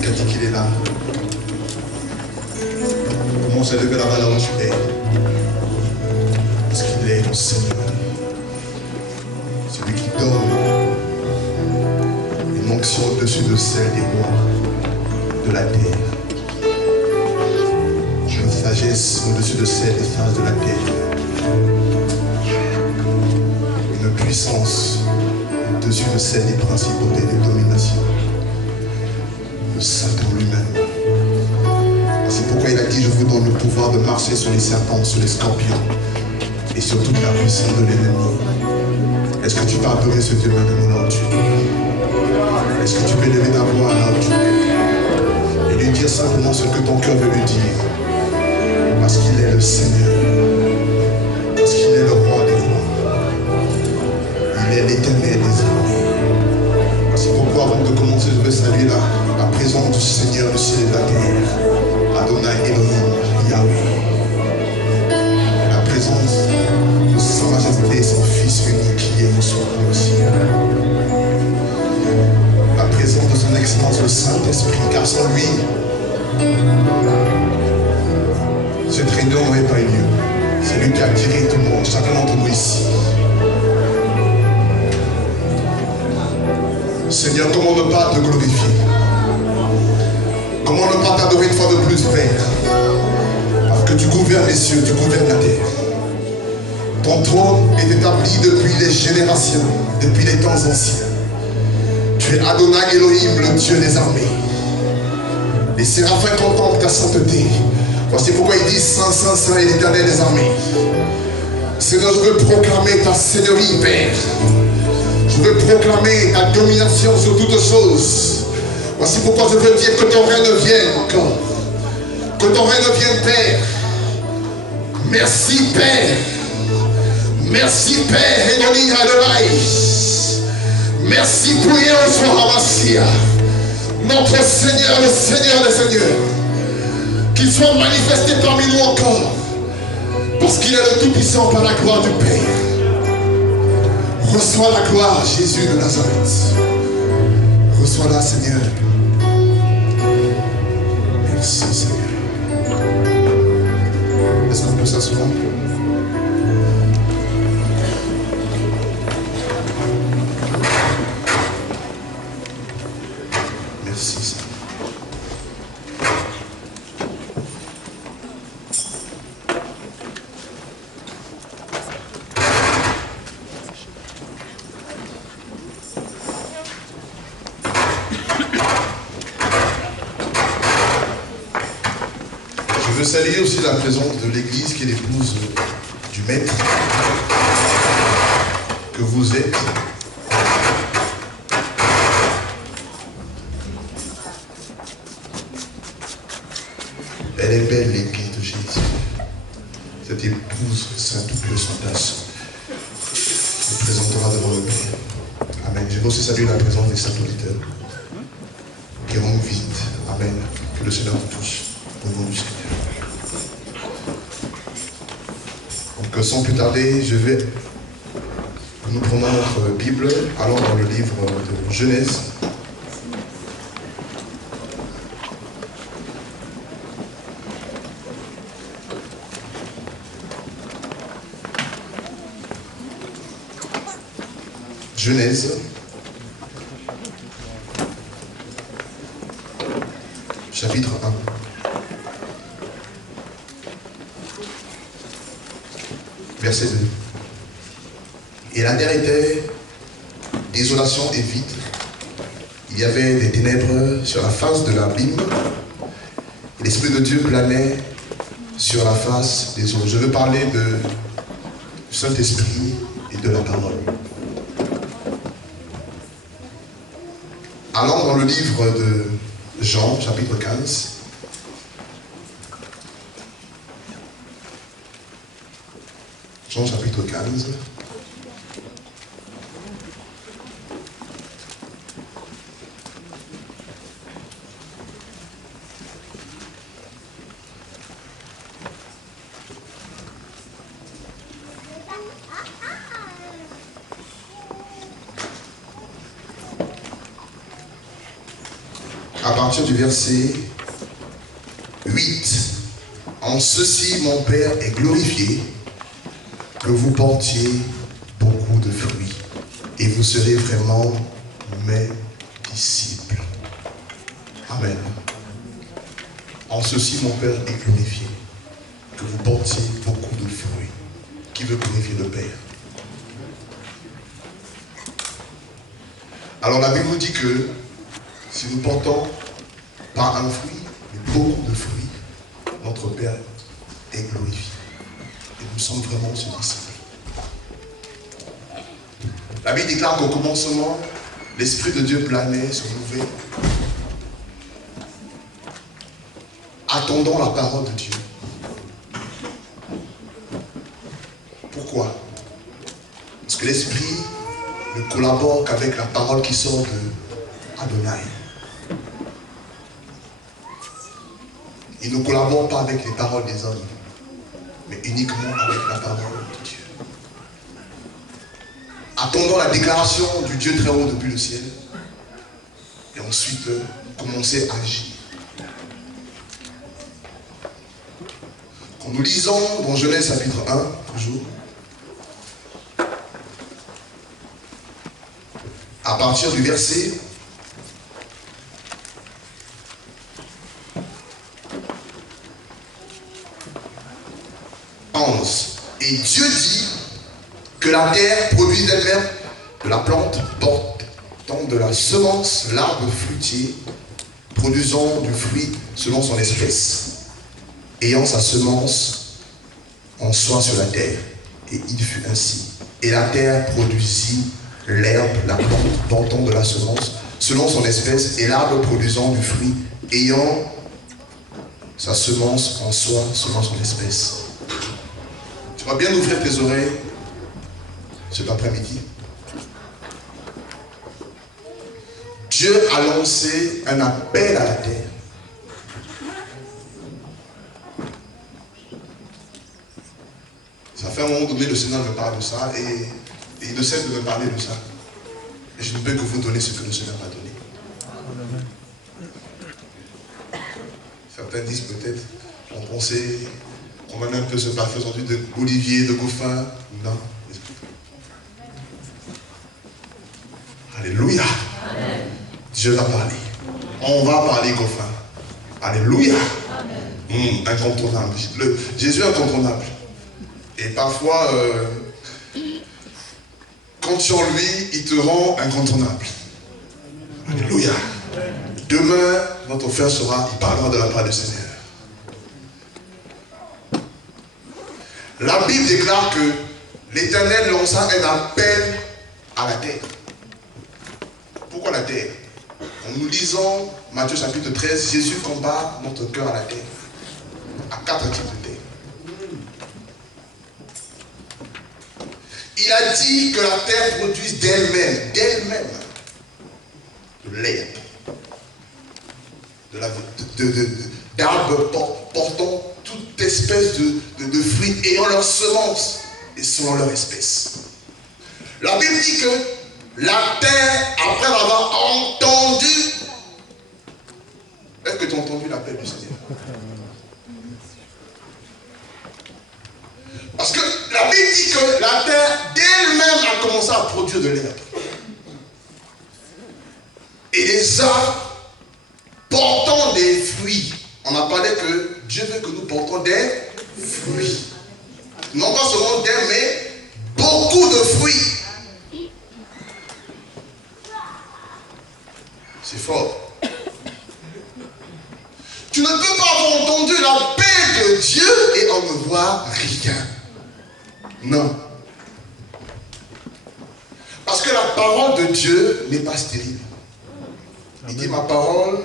qui a dit qu'il est là. Commence à lever la main là où tu es. Parce qu'il est le Seigneur. Celui qui donne une onction au-dessus de celle des rois de la terre. Une sagesse au-dessus de celle des phases de la terre. Une puissance au-dessus de celle des principautés et des dominations. Le Satan lui-même. C'est pourquoi il a dit, je vous donne le pouvoir de marcher sur les serpents, sur les scorpions et sur toute la puissance de l'ennemi. Est-ce que tu peux adorer ce Dieu maintenant là où tu es? Est-ce que tu peux lever ta voix là où tu es? Et lui dire simplement ce que ton cœur veut lui dire. Parce qu'il est le Seigneur. Parce qu'il est le roi des rois. Il est l'éternel des armées. C'est pourquoi avant de commencer, je veux saluer la présence du Seigneur du ciel et de la terre. Adonai Elohim Yahweh. La présence de sa majesté et son Fils unique qui est au soir aussi. La présence de son excellence le Saint-Esprit, car sans lui, cette réunion n'aurait pas eu lieu. C'est lui qui a attiré tout le monde, chacun d'entre nous ici. Seigneur, comment ne pas te glorifier? Comment ne pas t'adorer une fois de plus, Père? Parce que tu gouvernes les cieux, tu gouvernes la terre. Ton trône est établi depuis les générations, depuis les temps anciens. Tu es Adonai Elohim, le Dieu des armées. Les séraphins contemplent ta sainteté. Voici pourquoi il dit Saint, Saint, Saint est l'Éternel des armées. Seigneur, je veux proclamer ta seigneurie, Père. Je veux proclamer ta domination sur toutes choses. Voici pourquoi je veux dire que ton règne vienne encore. Que ton règne vienne, Père. Merci, Père. Merci, Père. Elohim Adonai. Merci pour Yeshua Mashiach. Notre Seigneur, le Seigneur des Seigneurs. Qu'il soit manifesté parmi nous encore. Parce qu'il est le Tout-Puissant par la gloire du Père. Reçois la gloire, Jésus de Nazareth. Reçois-la, Seigneur. Merci, Seigneur. Est-ce qu'on peut s'asseoir? Merci, Seigneur. Je veux saluer aussi la présence de l'Église qui est l'épouse du Maître que vous êtes. Elle est belle, l'Église de Jésus. Cette épouse sainte de son tâche se présentera devant le Père. Amen. Je veux aussi saluer la présence des saints auditeurs qui rendent visite. Amen. Que le Seigneur vous touche au nom du Seigneur. Donc sans plus tarder, nous prenons notre Bible, allons dans le livre de Genèse. Genèse, chapitre 1. Verset 2. Et la terre était désolation et vide. Il y avait des ténèbres sur la face de l'abîme. Et l'Esprit de Dieu planait sur la face des eaux. Je veux parler du Saint-Esprit et de la parole. Allons dans le livre de Jean, chapitre 15. Jean, chapitre 15. à partir du verset 8. En ceci, mon Père est glorifié, que vous portiez beaucoup de fruits, et vous serez vraiment mes disciples. Amen. En ceci, mon Père est glorifié, que vous portiez beaucoup de fruits. Qui veut glorifier le Père? Alors la Bible nous dit que si nous portons pas un fruit, mais beaucoup de fruits, notre Père est glorifié. Et nous sommes vraiment ses disciples. La Bible déclare qu'au commencement, l'Esprit de Dieu planait, se mouvait, attendant la parole de Dieu. Pourquoi? Parce que l'Esprit ne collabore qu'avec la parole qui sort de Adonai. Il ne collabore pas avec les paroles des hommes, mais uniquement avec la parole de Dieu. Attendons la déclaration du Dieu très haut depuis le ciel, et ensuite commencer à agir. Quand nous lisons dans Genèse chapitre 1, toujours, à partir du verset 11. Et Dieu dit que la terre produise d'elle-même de la plante portant de la semence, l'arbre fruitier, produisant du fruit selon son espèce, ayant sa semence en soi sur la terre. Et il fut ainsi. Et la terre produisit l'herbe, la plante portant de la semence, selon son espèce, et l'arbre produisant du fruit, ayant sa semence en soi, selon son espèce. Tu vas bien ouvrir tes oreilles cet après-midi. Dieu a lancé un appel à la terre. Ça fait un moment donné, le Seigneur me parle de ça et il ne cesse de me parler de ça. Et je ne peux que vous donner ce que le Seigneur m'a donné. Certains disent peut-être, on pensait qu'on va un peu se parfait aujourd'hui de Olivier, de Goffin. Non. Alléluia. Amen. Dieu va parler. On va parler Goffin. Alléluia. Incontournable. Jésus est incontournable. Et parfois, quand tu es en lui, il te rend incontournable. Alléluia. Demain, notre frère il parlera de la part du Seigneur. La Bible déclare que l'Éternel lança un appel à la terre. Pourquoi la terre? En nous lisant Matthieu chapitre 13, Jésus combat notre cœur à la terre. À 4 types de terre. Il a dit que la terre produise d'elle-même, de l'herbe, d'arbres portant toute espèce de fruits ayant leur semence et selon leur espèce. La Bible dit que la terre, après avoir entendu, est-ce que tu as entendu l'appel du Seigneur? Parce que la Bible dit que la terre d'elle-même a commencé à produire de l'herbe. Et les arbres portant des fruits. On a parlé que Dieu veut que nous portons des fruits. Non pas seulement des, mais beaucoup de fruits. C'est fort. Tu ne peux pas avoir entendu l'appel de Dieu et en ne voir rien. Non. Parce que la parole de Dieu n'est pas stérile. Il dit, ma parole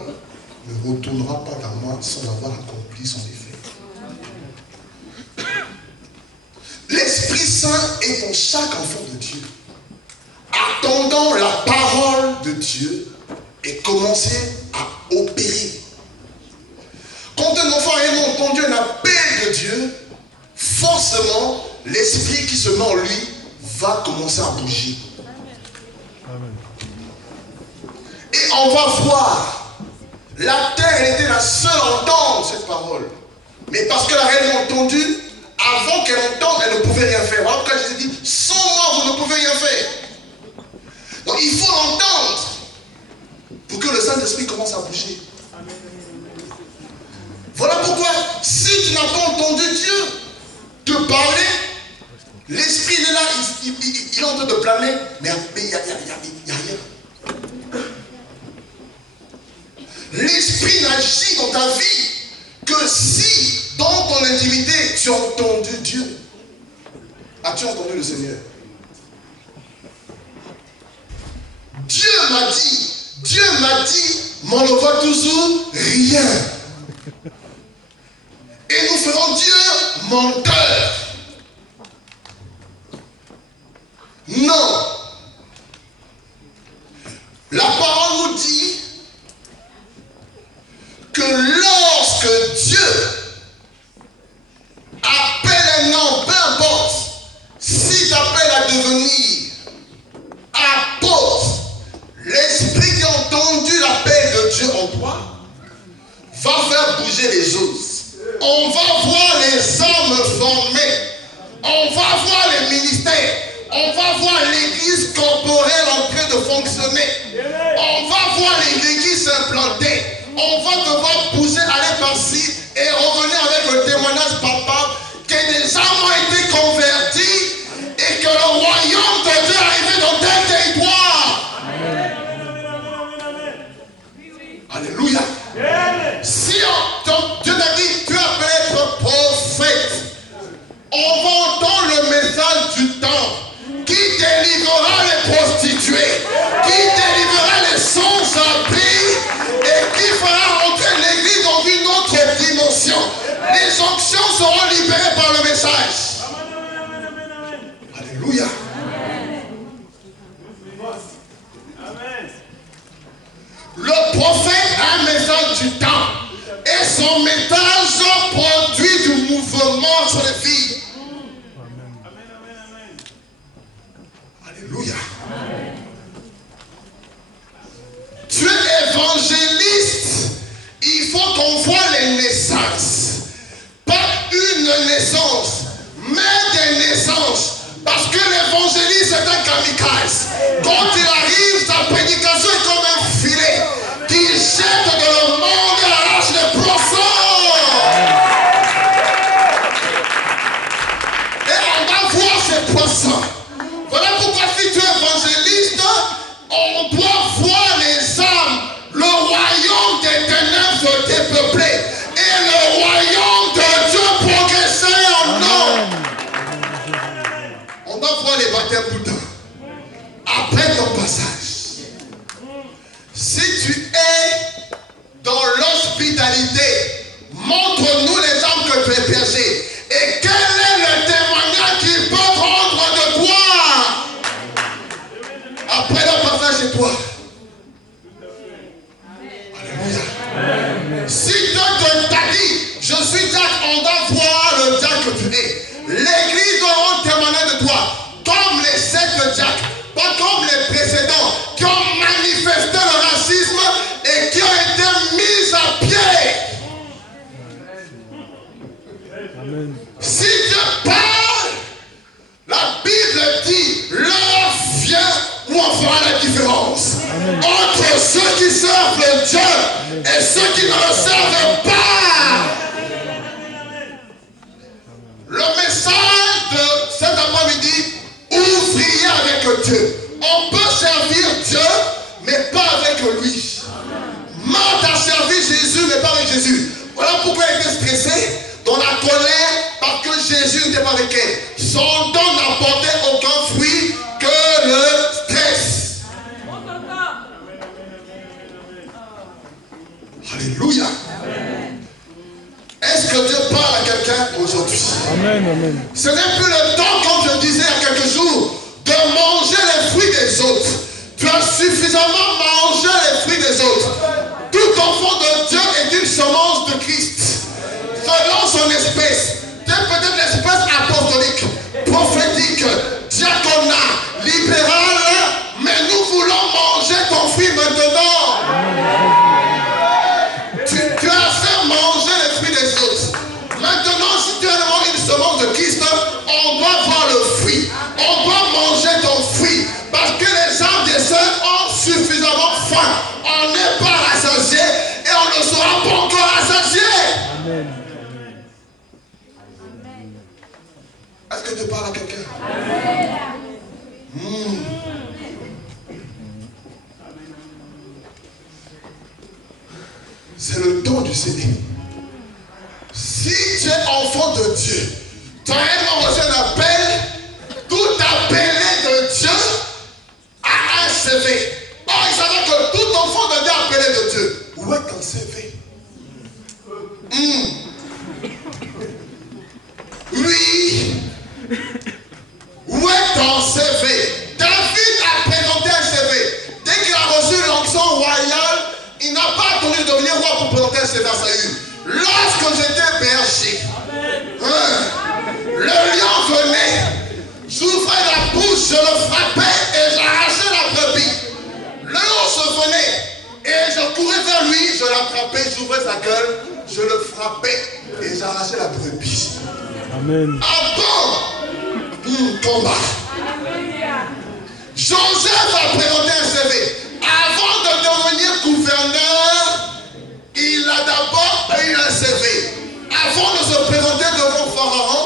ne retournera pas vers moi sans avoir accompli son effet. L'Esprit Saint est en chaque enfant de Dieu, attendant la parole de Dieu et commencer à opérer. Quand un enfant a entendu un appel de Dieu, forcément, l'esprit qui se met en lui va commencer à bouger. Et on va voir La terre, elle était la seule à entendre cette parole. Mais parce qu'elle a réellement entendu, avant qu'elle entende, elle ne pouvait rien faire. Voilà pourquoi Jésus dit, sans moi, vous ne pouvez rien faire. Donc il faut l'entendre pour que le Saint-Esprit commence à bouger. Voilà pourquoi, si tu n'as pas entendu Dieu te parler, l'Esprit est là, il est en train de planer, mais il n'y a rien. L'Esprit n'agit dans ta vie que si, dans ton intimité, tu as entendu Dieu. As-tu entendu le Seigneur? Dieu m'a dit, mais on ne voit toujours rien. Et nous ferons Dieu menteur. Non. La parole nous dit que lorsque Dieu appelle un homme, peu importe, s'il t'appelle à devenir apôtre, l'Esprit qui a entendu l'appel de Dieu en toi va faire bouger les choses. On va voir les hommes formés, on va voir les ministères, on va voir l'église corporelle en train de fonctionner, on va voir l'église s'implanter, on va devoir bouger, aller par-ci et revenir avec le témoignage palpable que des âmes ont été converties et que le royaume de Dieu est arrivé dans tel territoire. Alléluia. Si Dieu t'a dit, tu appelles être prophète, on va entendre le message du temple qui délivrera les prostituées, qui délivrera les sans-abri et qui fera rentrer l'église dans une autre dimension. Les onctions seront libérées par le message. Alléluia. Le prophète a un message du temps et son message produit du mouvement sur les filles. Alléluia. Tu es évangéliste, il faut qu'on voit les naissances. Pas une naissance, mais des naissances. Parce que l'évangéliste est un kamikaze. Quand il arrive, sa prédication est comme un filet qui jette dans le monde et arrache les poissons. Et on va voir ces poissons. Voilà pourquoi si tu es évangéliste, on doit voir les âmes. Le royaume des ténèbres se dépeupler. Et le royaume de Dieu progresser en homme. On doit voir les baptêmes tout le temps. Après ton passage, si tu es dans l'hospitalité, montre-nous les âmes que tu es berger. Et quel est le témoignage qu'ils peuvent rendre de toi après le passage chez toi? Alléluia. Si Dieu t'a dit, je suis Jack, on doit voir le Jack que tu es. L'église doit rendre témoignage de toi, comme les sectes Jack, pas comme les précédents qui ont manifesté le racisme et qui ont été mis à pied. Amen. Si Dieu parle, la Bible dit, l'heure vient où on fera la différence. Amen. Entre ceux qui servent le Dieu et ceux qui ne le servent pas. Le message de cet après-midi, ouvrier avec Dieu. On peut servir Dieu, mais pas avec lui. Marthe a servi Jésus, mais pas avec Jésus. Voilà pourquoi elle était stressée, dans la colère, parce que Jésus n'était pas avec elle. Son don n'apportait aucun fruit que le stress. Alléluia. Est-ce que Dieu parle à quelqu'un aujourd'hui? Amen, amen. Ce n'est plus le temps, comme je disais il y a quelques jours, de manger les fruits des autres. Tu as suffisamment mangé les fruits des autres. Tout enfant de Dieu est une semence de Christ. Selon son espèce. Tu es peut-être l'espèce apostolique, prophétique, diaconat, libéral, mais nous voulons manger ton fruit maintenant. que Dieu parle à quelqu'un. C'est le don du Seigneur. Si tu es enfant de Dieu, tu as reçu un appel, tout appelé de Dieu a un CV. Or, il savait que tout enfant de Dieu appelé de Dieu. Où est ton CV? Oui. Où est ton CV? David a présenté un CV. Dès qu'il a reçu l'onction royale, il n'a pas attendu de devenir roi pour présenter un CV à Saül. Lorsque j'étais berger, le lion venait, j'ouvrais la bouche, je le frappais et j'arrachais la brebis. Le lion se venait et je courais vers lui, je l'attrapais, j'ouvrais sa gueule, je le frappais et j'arrachais la brebis. Amen. Avant combat, Joseph a présenté un CV. Avant de devenir gouverneur, il a d'abord eu un CV. Avant de se présenter devant Pharaon,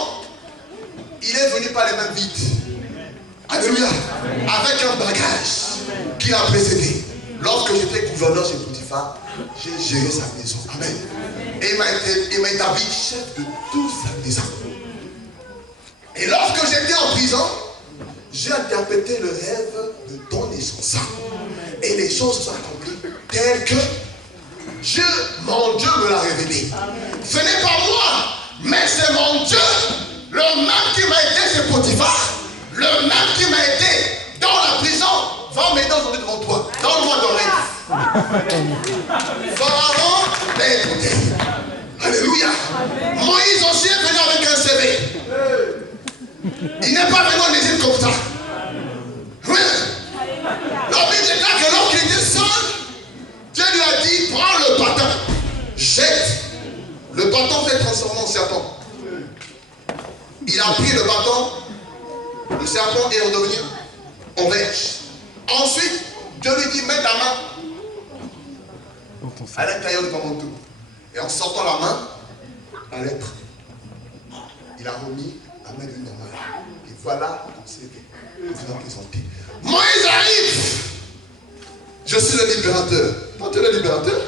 il est venu par les mains vides. Alléluia. Avec un bagage qui a précédé. Lorsque j'étais gouverneur chez Potiphar, j'ai géré sa maison. Amen. Et il m'a établi chef de toute sa maison. Et lorsque j'étais en prison, j'ai interprété le rêve de ton naissance. Et les choses se sont accomplies telles que Dieu, mon Dieu me l'a révélé. Ce n'est pas moi, mais c'est mon Dieu, le même qui m'a aidé chez Potiphar, le même qui m'a aidé dans la prison, va m'aider aujourd'hui devant toi. Donne-moi ton rêve. Pharaon m'a écouté. Alléluia. Moïse aussi est venu avec un CV. Il n'est pas venu en Égypte comme ça. Oui. La Bible déclare que lorsqu'il était seul, Dieu lui a dit, prends le bâton, jette. Le bâton s'est transformé en serpent. Il a pris le bâton, le serpent est redevenu en verge. Ensuite, Dieu lui dit, mets ta main à l'intérieur de ton manteau. Et en sortant la main, la lettre. Il a remis la main d'une normale. Et voilà ton CV. Il va présenter. Moïse arrive. Je suis le libérateur. Toi, tu es le libérateur.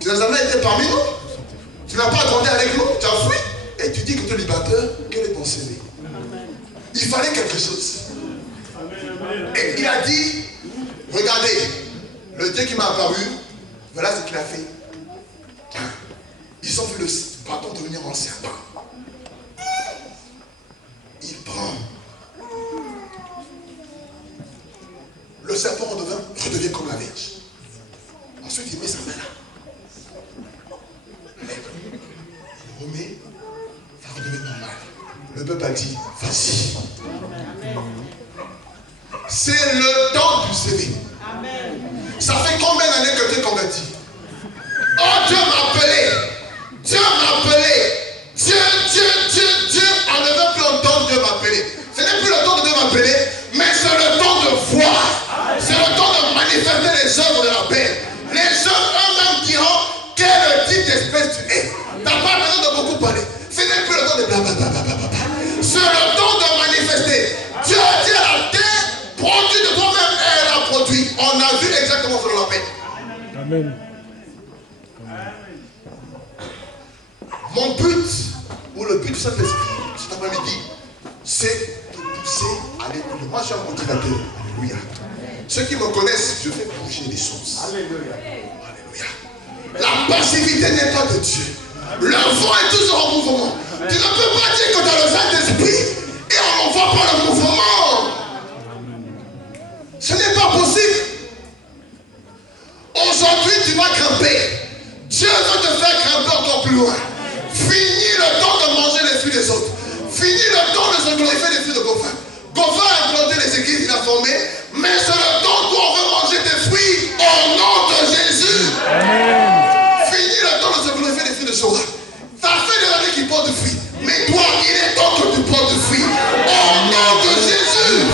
Tu n'as jamais été parmi nous. Tu n'as pas grandi avec nous. Tu as fui. Et tu dis que tu es libérateur. Quel est ton CV? Il fallait quelque chose. Et il a dit, regardez, le Dieu qui m'a apparu, voilà ce qu'il a fait. Ils ont vu le bâton devenir en serpent. Il prend. Le serpent redevient comme la verge. Ensuite, il met sa main là. Il remet, ça redevient normal. Le peuple a dit, vas-y. C'est le temps du CV. Ça fait combien d'années que tu es converti? Oh, Dieu m'a appelé. Dieu m'a appelé. Dieu en ne veut plus entendre Dieu m'appeler. Ce n'est plus le temps de Dieu m'appeler, mais c'est le temps de voir. C'est le temps de manifester les œuvres de la paix. Les œuvres eux-mêmes diront quel type d'espèce tu es. Tu n'as pas besoin de beaucoup parler. Ce n'est plus le temps de blablabla. C'est le temps de manifester. Dieu dit à la terre, produit de toi-même, elle a produit. On a vu exactement ce que l'on fait. Amen. Mon but, ou le but du Saint-Esprit, cet après-midi, c'est de pousser à aller plus loin. Moi, je suis un motivateur. Alléluia. Ceux qui me connaissent, je fais bouger les choses. Alléluia. Alléluia. La passivité n'est pas de Dieu. Le vent est toujours en mouvement. Tu ne peux pas dire que tu as le Saint-Esprit et on ne voit pas le mouvement. Ce n'est pas possible. Aujourd'hui, tu vas grimper. Dieu veut te faire grimper encore plus loin. Finis le temps de manger les fruits des autres. Finis le temps de se glorifier les fruits de Goffin. Goffin a implanté les églises, il a formé, mais c'est le temps où on veut manger des fruits au nom de Jésus. Amen. Finis le temps de se glorifier les fruits de Sora. Ça fait des années qu'il porte du fruit. Mais toi, il est temps que tu portes du fruit. Au nom de Jésus.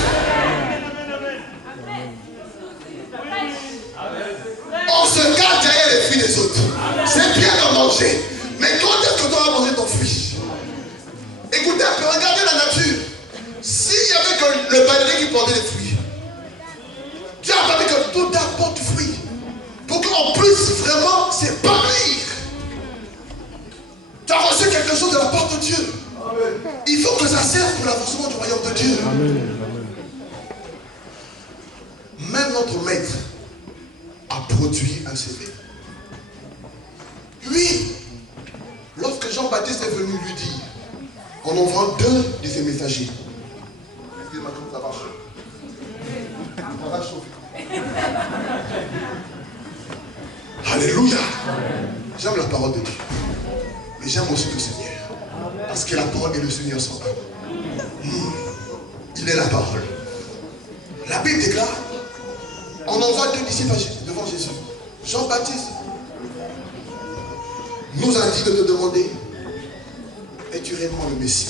On se cache derrière les fruits des autres. C'est bien de manger. Mais quand est-ce que tu vas manger ton fruit? Écoutez un peu, regardez la a produit un CV. Oui, lorsque Jean-Baptiste est venu lui dire, en envoyant 2 de ses messagers, excusez-moi, comme ça va chaud. Ça va chaud. Alléluia. J'aime la parole de Dieu. Mais j'aime aussi le Seigneur. Parce que la parole et le Seigneur sont un. Il est la parole. La Bible déclare, on envoie 2 disciples devant Jésus. Jean-Baptiste nous a dit de te demander, es-tu réellement le Messie?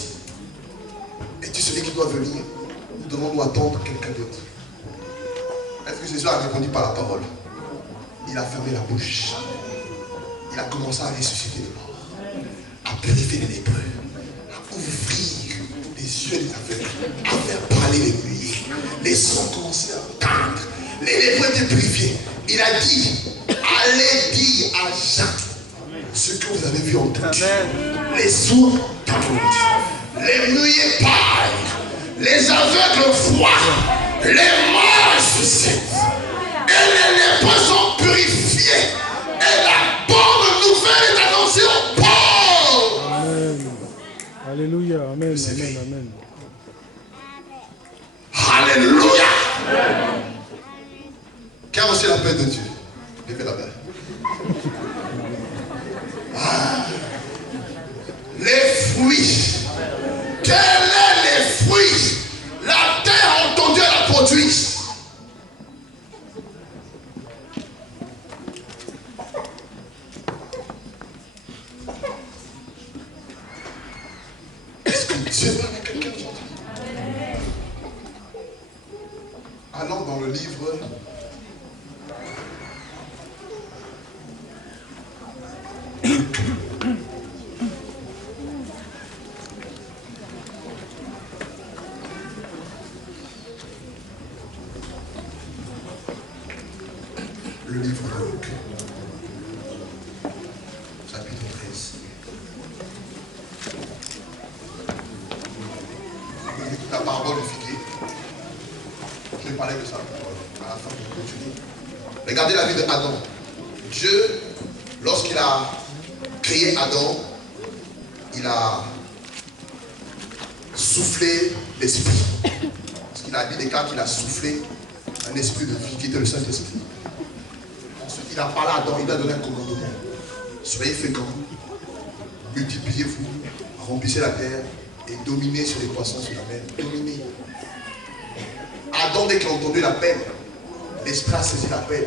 Es-tu celui qui doit venir? Nous devons nous attendre quelqu'un d'autre. Est-ce que Jésus a répondu par la parole? Il a fermé la bouche. Il a commencé à ressusciter les morts, à purifier les lépreux, à ouvrir les yeux des aveugles, à faire parler les muets. Les sons commençaient à entendre. Les lépreux étaient purifiés. Il a dit, allez dire à Jean ce que vous avez vu entendu. Les sourds entendent, les muets parlent, les aveugles voient, les morts ressuscitent. Et les lépreux sont purifiés. Et la bonne nouvelle est annoncée aux pauvres. Amen. Alléluia. Amen. Amen. Amen. Alléluia. Qui a reçu la paix de Dieu? Levez la main. Les fruits. Quels sont les fruits? La terre a entendu la produire. Est-ce que Dieu parle à quelqu'un aujourd'hui? Allons dans le livre de Luc, chapitre 13. La parabole du figuier. Je vais parler de ça à la fin pour continuer. Regardez la vie de Adam. Dieu, lorsqu'il a créé Adam, il a soufflé l'esprit. Parce qu'il a dit des cas qu'il a soufflé un esprit de vie qui était le Saint-Esprit. Ensuite, il a parlé à Adam, il a donné un commandement. Soyez féconds, multipliez-vous, remplissez la terre et dominez sur les poissons sur la mer. Dominez. Adam, dès qu'il a entendu l'appel, l'esprit a saisi l'appel.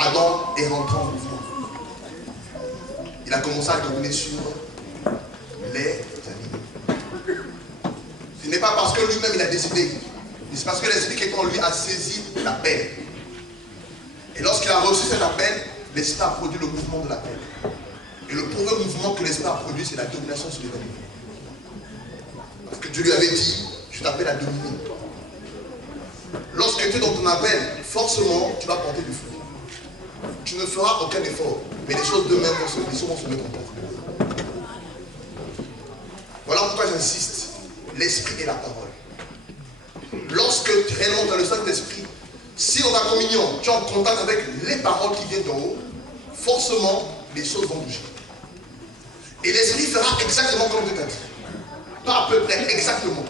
Adam est rentré en mouvement. Il a commencé à dominer sur les animaux. Ce n'est pas parce que lui-même il a décidé, mais c'est parce que l'esprit qui est en lui a saisi l'appel. Et lorsqu'il a reçu cet appel, l'esprit a produit le mouvement de l'appel. Et le premier mouvement que l'esprit a produit, c'est la domination sur les animaux. Parce que Dieu lui avait dit, je t'appelle à dominer. Lorsque tu es dans ton appel, forcément, tu vas porter du fruit. Tu ne feras aucun effort, mais les choses d'eux-mêmes vont se mettre en place. Voilà pourquoi j'insiste. L'esprit et la parole. Lorsque réellement tu as le Saint-Esprit, si dans ta communion, tu es en contact avec les paroles qui viennent d'en haut, forcément, les choses vont bouger. Et l'Esprit fera exactement comme Dieu t'a dit. Pas à peu près, exactement.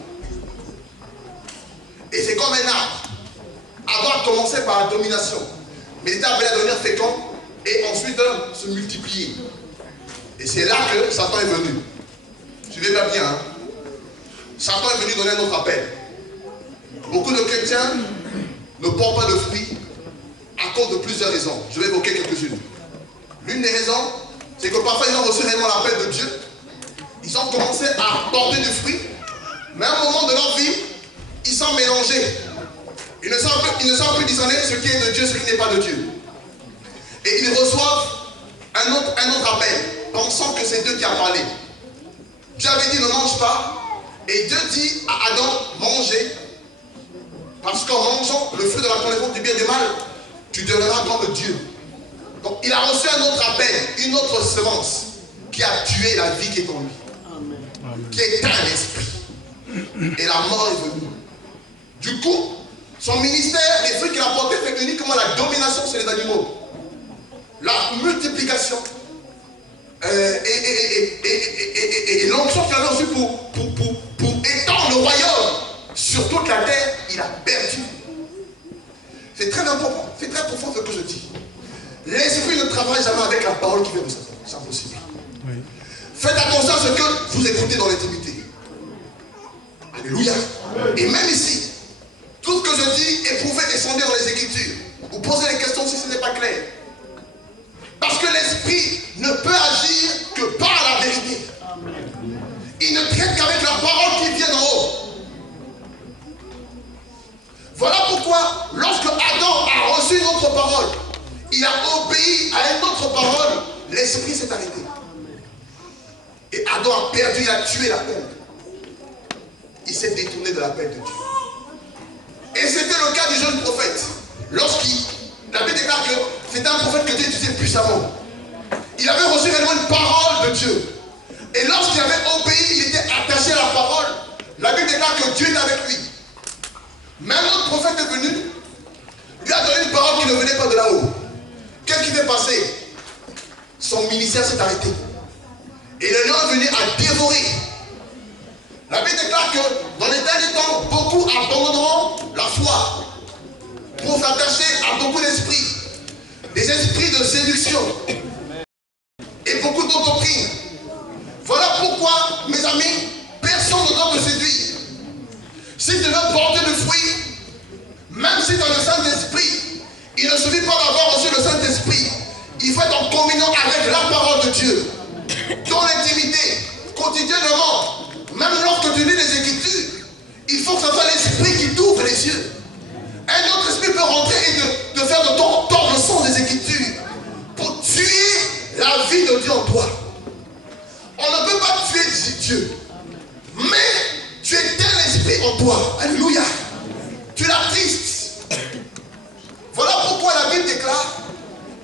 Et c'est comme un arbre. Avant de commencer par la domination. Mais il était appelé à devenir fécond et ensuite se multiplier. Et c'est là que Satan est venu. Suivez-moi bien. Hein? Satan est venu donner un autre appel. Beaucoup de chrétiens ne portent pas de fruits à cause de plusieurs raisons. Je vais évoquer quelques-unes. L'une des raisons, c'est que parfois ils ont reçu réellement l'appel de Dieu. Ils ont commencé à porter du fruit, mais à un moment de leur vie, ils sont mélangés. Ils ne savent plus discerner ce qui est de Dieu, ce qui n'est pas de Dieu. Et ils reçoivent un autre appel, pensant que c'est Dieu qui a parlé. Dieu avait dit ne mange pas, et Dieu dit à Adam, mangez, parce qu'en mangeant le fruit de la connaissance du bien et du mal, tu deviendras comme Dieu. Donc il a reçu un autre appel, une autre semence, qui a tué la vie qui est en lui. Amen. Qui est un esprit. Et la mort est venue. Du coup, Son ministère, les fruits qu'il a portés, fait uniquement la domination sur les animaux. La multiplication. Et l'onction qu'il avait reçue pour étendre le royaume sur toute la terre, il a perdu. C'est très important, c'est très profond ce que je dis. L'esprit ne travaille jamais avec la parole qui vient de Satan. C'est impossible. Oui. Faites attention à ce que vous écoutez dans l'intimité. Alléluia. Et même ici, tout ce que je dis, éprouvez et sondez dans les Écritures. Vous posez des questions si ce n'est pas clair. Parce que l'esprit ne peut agir que par la vérité. Il ne traite qu'avec la parole qui vient d'en haut. Voilà pourquoi, lorsque Adam a reçu une autre parole, il a obéi à une autre parole, l'esprit s'est arrêté. Et Adam a perdu, il a tué la peine. Il s'est détourné de la peine de Dieu. Et c'était le cas du jeune prophète. La Bible déclare que c'était un prophète que Dieu utilisait puissamment. Il avait reçu réellement une parole de Dieu. Et lorsqu'il avait obéi, il était attaché à la parole. La Bible déclare que Dieu est avec lui. Mais un autre prophète est venu, lui a donné une parole qui ne venait pas de là-haut. Qu'est-ce qui s'est passé? Son ministère s'est arrêté. Et le lion est venu à dévorer. La Bible déclare que dans les derniers temps, beaucoup abandonneront la foi pour s'attacher à beaucoup d'esprits. Des esprits de séduction. Et beaucoup d'autres doctrines. Voilà pourquoi, mes amis, personne ne doit te séduire. Si tu veux porter du fruit, même si tu as le Saint-Esprit, il ne suffit pas d'avoir reçu le Saint-Esprit. Il faut être en communion avec la parole de Dieu. Dans l'intimité, quotidiennement, même lorsque tu lis les Écritures, il faut que ce soit l'Esprit qui t'ouvre les yeux. Un autre esprit peut rentrer et te faire de tordre le sens des Écritures pour tuer la vie de Dieu en toi. On ne peut pas tuer Dieu, mais tu éteins l'esprit en toi. Alléluia. Tu l'attristes. Voilà pourquoi la Bible déclare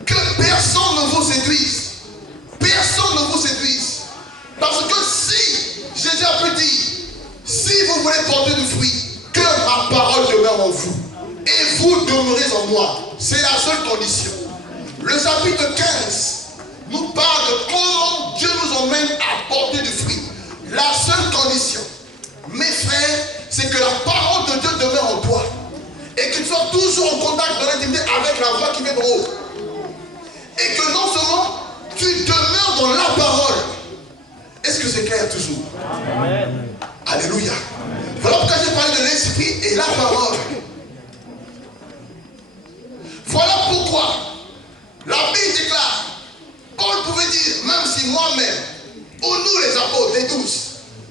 que personne ne vous séduise. Personne ne vous séduise. Parce que si, Jésus a pu dire, si vous voulez porter du fruit, que ma parole demeure en vous. Et vous demeurez en moi. C'est la seule condition. Le chapitre 15 nous parle de comment Dieu nous emmène à porter du fruit. La seule condition, mes frères, c'est que la parole de Dieu demeure en toi. Et que tu sois toujours en contact dans l'intimité avec la voix qui vient de haut. Et que non seulement tu demeures dans la parole. Est-ce que c'est clair toujours? Amen. Alléluia. Voilà pourquoi j'ai parlé de l'esprit et la parole. Voilà pourquoi la Bible déclare, Paul pouvait dire, même si moi-même, ou nous les apôtres, les 12,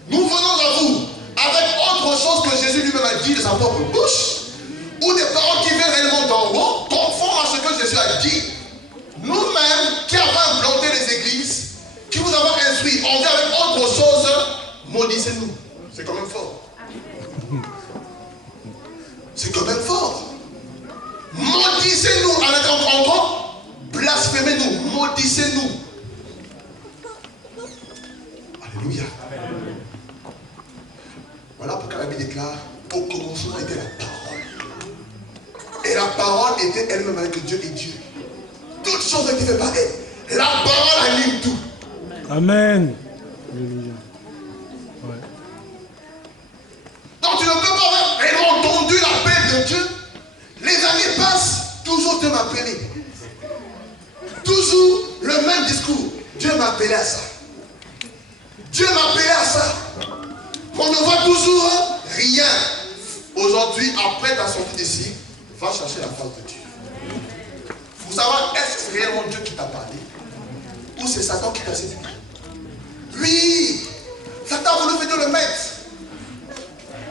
nous venons à vous avec autre chose que Jésus lui-même a dit de sa propre bouche, ou des paroles qui viennent réellement d'en haut, conformes à ce que Jésus a dit, nous-mêmes qui avons implanté les églises, qui vous avons instruit, on vient avec autre chose, maudissez-nous. C'est quand même fort. C'est quand même fort. Maudissez-nous en encore, blasphémez-nous, maudissez-nous. Alléluia. Voilà pourquoi la Bible déclare, au commencement était la parole. Et la parole était elle-même avec Dieu et Dieu. Toutes choses étaient faites par elle. La parole anime tout. Amen. Alléluia. Ouais. Donc tu ne peux pas avoir réellement entendu l'appel de Dieu. Les années passent, toujours Dieu m'a appelé. Toujours le même discours. Dieu m'a appelé à ça. Dieu m'a appelé à ça. On ne voit toujours rien. Aujourd'hui, après ta sortie d'ici, va chercher la face de Dieu. Vous savez, est-ce que c'est réellement Dieu qui t'a parlé? Ou c'est Satan qui t'a séduit? Oui, Satan a voulu venir le maître.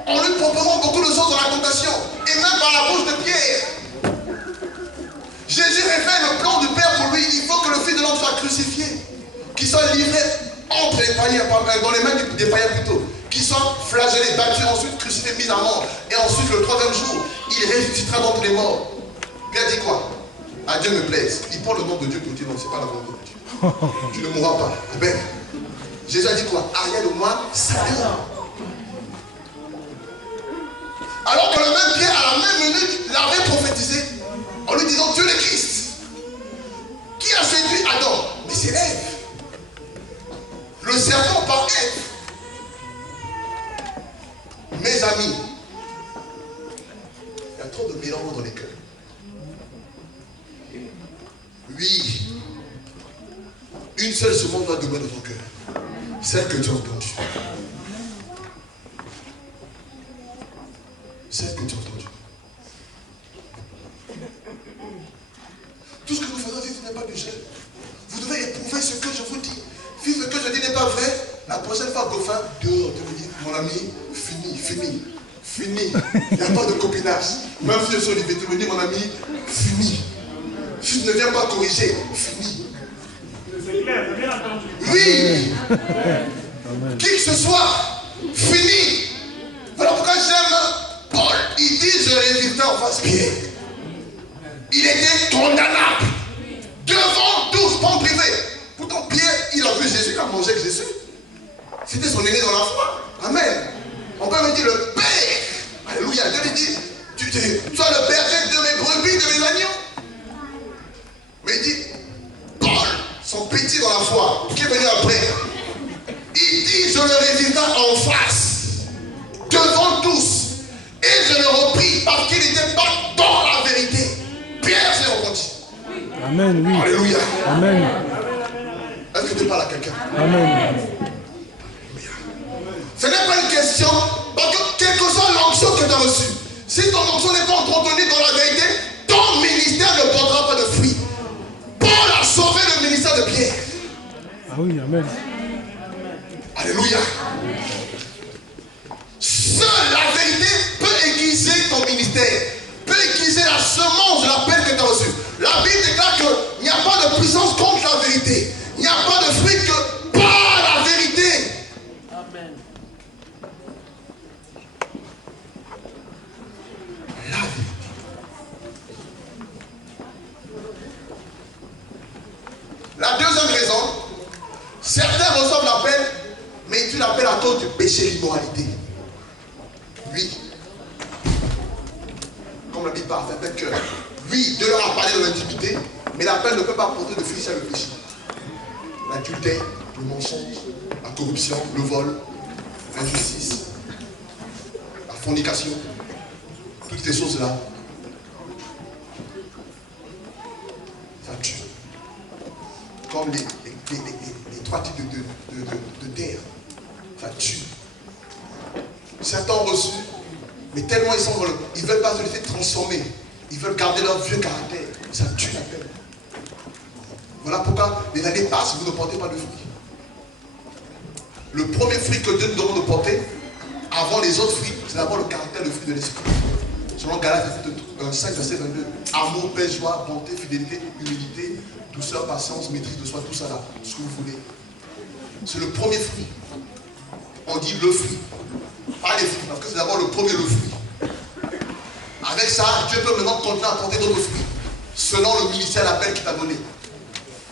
En lui proposant beaucoup de choses dans la tentation. Et même par la bouche de Pierre. Jésus révèle le plan du Père pour lui. Il faut que le Fils de l'homme soit crucifié. Qu'il soit livré entre les païens, dans les mains des païens plutôt. Qu'il soit flagellé, battu, ensuite crucifié, mis à mort. Et ensuite, le troisième jour, il ressuscitera d'entre les morts. Puis il a dit quoi? À Dieu me plaise. Il prend le nom de Dieu pour dire non, c'est pas la volonté de Dieu. Tu ne mourras pas. Amen. Jésus a dit quoi? Arrière de moi, Satan. Alors que le même Pierre, à la même minute, l'avait prophétisé en lui disant Dieu le Christ. Qui a séduit Adam? Mais c'est Ève. Le serpent par Ève. Mes amis, il y a trop de mélange dans les cœurs. Oui, une seule seconde doit demeurer dans ton cœur. Celle que tu as entendue. Celle que tu as entendue. Tout ce que nous faisons ici, ce n'est pas du jeu. Vous devez éprouver ce que je vous dis. Si ce que je dis n'est pas vrai, la prochaine fois qu'au fin, dehors, tu me dis, mon ami, fini. Il n'y a pas de copinage. Même si je suis Olivier, tu me dis, mon ami, fini. Si tu ne viens pas corriger, fini. C'est clair, j'ai bien entendu. Oui. Qui que ce soit, fini. Voilà pourquoi j'aime Paul. Il dit, je résistais en face Pierre. Il était condamnable. Devant tous, pas en privé. Pourtant, Pierre, il a vu Jésus, il a mangé avec Jésus. C'était son aîné dans la foi. Amen. On peut me dire le Père. Alléluia. Dieu lui dit, tu es le berger de mes brebis, de mes agneaux. Mais il dit, Paul, son petit dans la foi, qui est venu après, il dit, je le résistais en face, devant tous. Et je le repris parce qu'il n'était pas dans la vérité. Pierre s'est repenti. Amen, oui. Alléluia. Amen. Est-ce que tu parles à quelqu'un? Amen. Ce n'est pas une question, parce que quelle que soit l'onction que tu as reçue, si ton onction n'est pas entretenue dans la vérité, ton ministère ne portera pas de fruits. Paul a sauvé le ministère de Pierre. Ah oui, amen. Alléluia. Seule la vérité peut aiguiser ton ministère, peut aiguiser la semence de l'appel que tu as reçu. La Bible déclare qu'il n'y a pas de puissance contre la vérité. Il n'y a pas de fruit que par la vérité. Amen. La vérité. La deuxième raison, certains reçoivent l'appel, mais tu l'appelles à cause du péché et de l'immoralité. Oui. Comme la Bible parle, c'est que oui, Dieu leur a parlé de l'intimité, mais l'appel ne peut pas porter de fruits sur le péché. L'adultère, le mensonge, la corruption, le vol, l'injustice, la fornication, toutes ces choses-là, ça tue. Comme les trois types de terre, ça tue. Certains ont reçu, mais tellement ils ne veulent pas se laisser transformer. Ils veulent garder leur vieux caractère. Ça tue la paix. Voilà pourquoi les années passent, vous ne portez pas de fruits. Le premier fruit que Dieu nous demande de porter, avant les autres fruits, c'est d'abord le caractère, le fruit de l'esprit. Selon Galates 5, verset 22. Amour, paix, joie, bonté, fidélité, humilité, douceur, patience, maîtrise de soi, tout ça là, ce que vous voulez. C'est le premier fruit. On dit le fruit. Pas les fruits, parce que c'est d'abord le premier, le fruit. Avec ça, Dieu peut maintenant continuer à porter d'autres fruits, selon le ministère, l'appel qu'il t'a donné.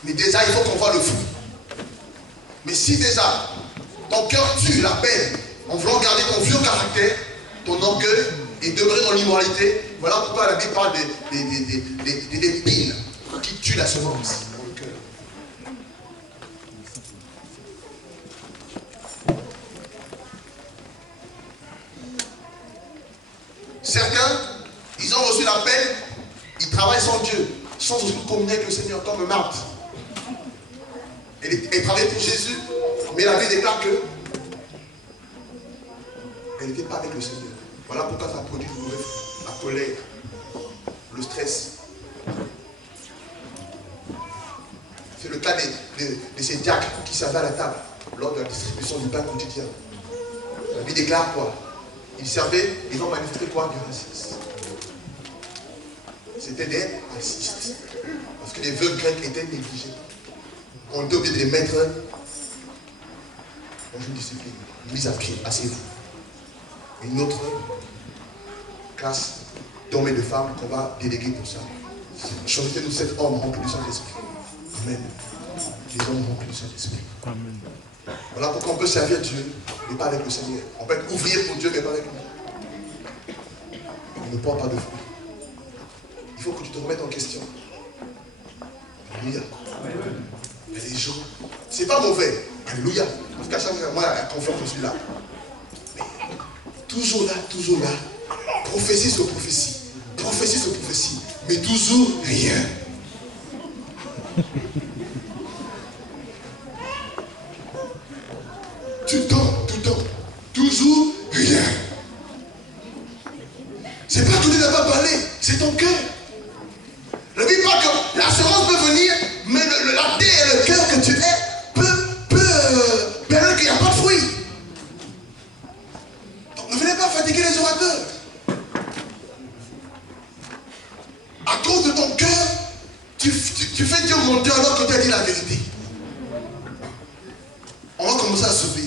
Mais déjà, il faut qu'on voit le fruit. Mais si déjà, ton cœur tue l'appel, en voulant garder ton vieux caractère, ton orgueil, et demeurer dans l'immoralité, voilà pourquoi la Bible parle des épines qui tuent la semence dans le cœur. Certains, ils ont reçu l'appel, ils travaillent sans Dieu, sans communier avec le Seigneur, comme Marthe. Elle travaillait pour Jésus, mais la Bible déclare que elle n'était pas avec le Seigneur. Voilà pourquoi ça produit de mauvais fruits. La colère, le stress. C'est le cas de ces diacres qui servaient à la table lors de la distribution du pain quotidien. La Bible déclare quoi? Ils servaient, ils ont manifesté quoi? Du racisme. C'était des racistes. Parce que les veuves grecques étaient négligées. On était obligé de les mettre dans une discipline, mise à pied, asseyez-vous. Une autre classe d'hommes et de femmes qu'on va déléguer pour ça. Choisissez-nous cet homme rempli du Saint-Esprit. Amen. Les hommes remplis du Saint-Esprit. Amen. Voilà pourquoi on peut servir Dieu, mais pas avec le Seigneur. On peut être ouvrier pour Dieu, mais pas avec lui. ne porte pas de fruits. Il faut que tu te remettes en question. Alléluia. Il y a des gens, c'est pas mauvais. Alléluia. En tout cas, moi, la confiance, je suis là. Mais toujours là, prophétie sur prophétie. Prophétie sur prophétie. Mais toujours rien. Tout le temps. Toujours rien. C'est pas que tu n'as pas parlé, c'est ton cœur. Ne dis pas que la semence peut venir, mais la terre et le cœur que tu es peut permettre qu'il n'y a pas de fruits. Donc ne venez pas fatiguer les orateurs. À cause de ton cœur, tu fais Dieu monter alors que tu as dit la vérité. On va commencer à sauver.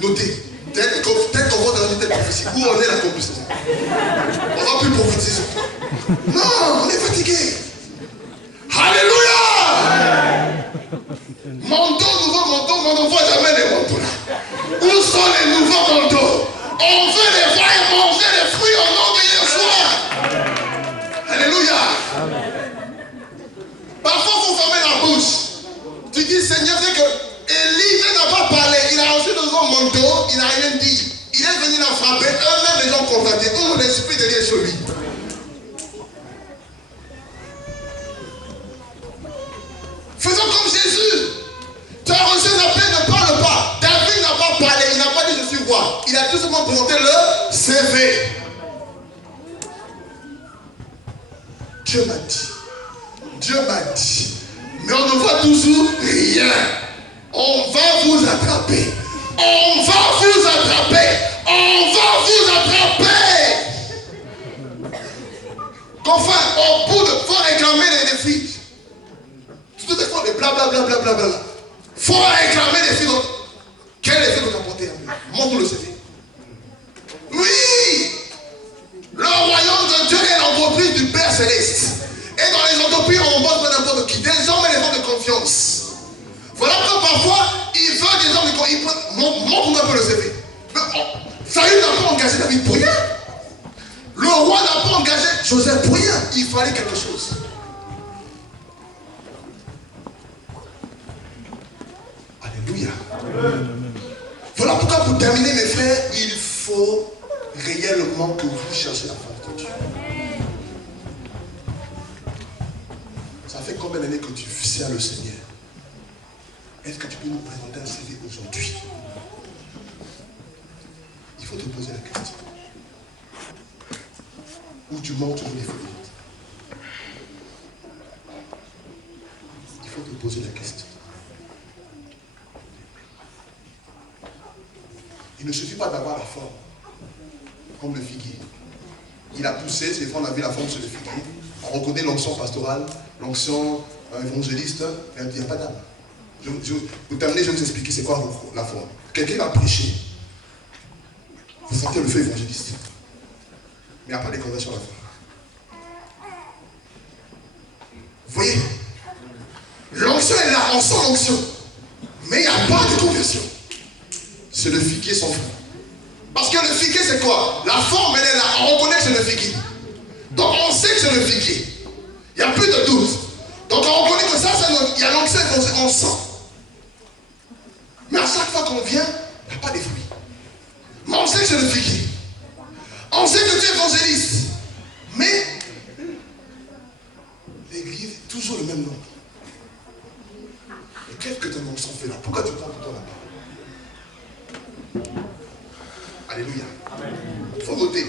Notez. Tel qu'on va dans une telle prophétie. Où on est la compétition. On va plus prophétiser sur toi. Non, on est fatigué. Alléluia. Manteau, nouveau manteau, on ne voit jamais les manteaux là. Où sont les nouveaux manteaux? On veut les voir et manger les fruits au nom de Yeshua. Alléluia. Parfois, il faut fermer la bouche. Tu dis, Seigneur, c'est que Élie n'a pas parlé, il a reçu de son manteau, il n'a rien dit. Il est venu la frapper, eux-mêmes les gens constatés, où l'esprit de Dieu est sur lui. Faisons comme Jésus. Tu as reçu un appel, ne parle pas. David n'a pas parlé, il n'a pas dit je suis roi. Il a tout simplement présenté le CV. Dieu m'a dit. Mais on ne voit toujours rien. On va vous attraper. On va vous attraper. On va vous attraper. Enfin, au bout de faut réclamer les défis. Tout est fort de blablabla. Faut réclamer les défis. Quel effet vous apportez? Montre le CV. Oui. Le royaume de Dieu est l'entreprise du Père Céleste. Et dans les entreprises, on ne bosse pas n'importe qui. Désormais, les gens de confiance. Voilà que parfois, il veut des hommes de confiance. Montre-moi un peu le CV. Saül n'a pas engagé David pour rien. Le roi n'a pas engagé Joseph pour rien. Il fallait quelque chose. Alléluia. Voilà pourquoi, pour terminer, mes frères, il faut réellement que vous cherchiez la face de Dieu. Ça fait combien d'années que tu sers le Seigneur? Est-ce que tu peux nous présenter un CV aujourd'hui? Il faut te poser la question. Ou tu montres toujours les feuilles. Il faut te poser la question. Il ne suffit pas d'avoir la forme, comme le figuier. Il a poussé, c'est fois on a vu la forme sur le figuier. On reconnaît l'onction pastorale, l'onction évangéliste, mais il n'y a pas d'âme. Pour terminer, je vais vous expliquer c'est quoi la forme. Quelqu'un va prêcher. Vous sentez le feu évangéliste. Mais il n'y a pas de conversion à la fin. Vous voyez? L'onction est là, on sent l'onction. Mais il n'y a pas de conversion. C'est le figuier sans fruit. Parce que le figuier, c'est quoi? La forme, elle est là. On reconnaît que c'est le figuier. Donc on sait que c'est le figuier. Il n'y a plus de doute. Donc on reconnaît que ça, il y a l'onction, on sent. Mais à chaque fois qu'on vient, il n'y a pas de fruits. Mais on sait que c'est le figuier. On sait que tu es évangéliste. Mais l'église est toujours le même nom. Et qu'est-ce que ton onction fait là? Pourquoi tu prends tout le temps là-bas? Alléluia. Il faut noter.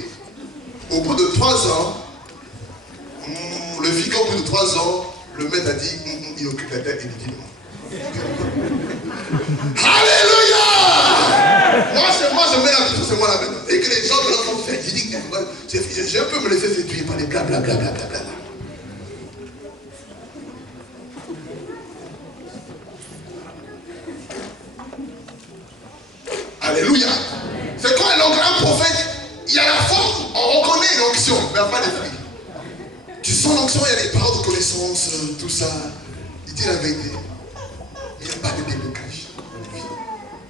Au bout de 3 ans, le figuier au bout de 3 ans, le maître a dit, il occupe la tête inutilement. Alléluia! Moi, je mets la question, c'est moi la maintenant. Et que les gens de l'enfant font, je dis que j'ai un peu me laisser séduire par les blablabla. Alléluia! C'est quoi un prophète? Il y a la forme, on reconnaît l'onction, mais il n'y a pas de fruits. Tu sens l'onction, il y a des paroles de connaissance, tout ça. Il dit la vérité. Il n'y a pas de déblocage.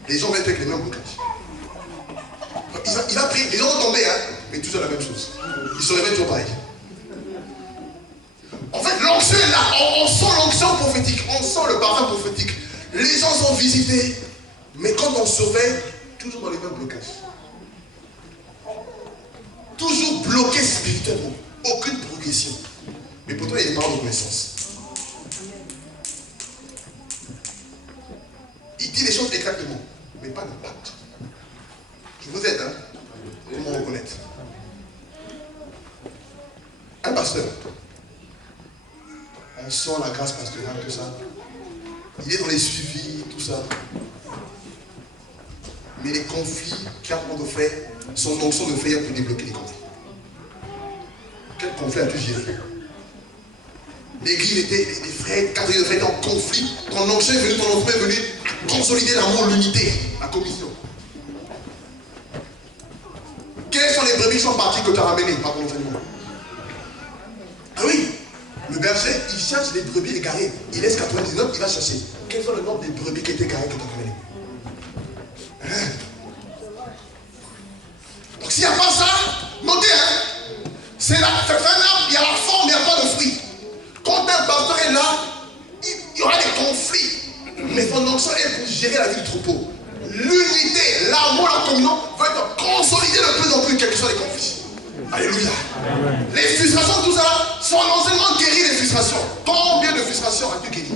Les gens vont être avec les mêmes blocages. Il va prier, les gens vont tomber, hein. mais toujours la même chose. Il se réveille toujours pareil. En fait, l'onction est là. On sent l'onction prophétique. On sent le parfum prophétique. Les gens sont visités. Mais quand on surveille, toujours dans les mêmes blocages. Toujours bloqué spirituellement. Aucune progression. Mais pourtant, il y a des paroles de connaissance. Il dit les choses exactement, mais pas d'impact. Je vous aide, hein? Comment reconnaître? Un pasteur. On sent la grâce pastorale, tout ça. Il est dans les suivis, tout ça. Mais les conflits qu'il a de faire, son onction de faire pour débloquer les conflits. Quel conflit as-tu géré? L'église était, les frères, quand ils étaient en conflit, ton onction est venu, ton onction est venu consolider l'amour, l'unité, la commission. Quelles sont les brebis qui sont parties que tu as ramenées par ton enseignement? Ah oui, le berger, il cherche les brebis égarées. Il laisse 99, il va chercher. Quels sont le nombre des brebis qui étaient égarées que tu as ramenées? Donc s'il n'y a pas ça, notez, hein, c'est un arbre, il y a la forme, il n'y a pas de fruit. Quand un pasteur est là, il y aura des conflits. Mais son onction est pour gérer la vie du troupeau. L'unité, l'amour, la communion va être consolidée de plus en plus, quels que soient les conflits. Alléluia. Amen. Les frustrations, tout ça, son enseignement guérit les frustrations. Combien de frustrations as-tu guéri?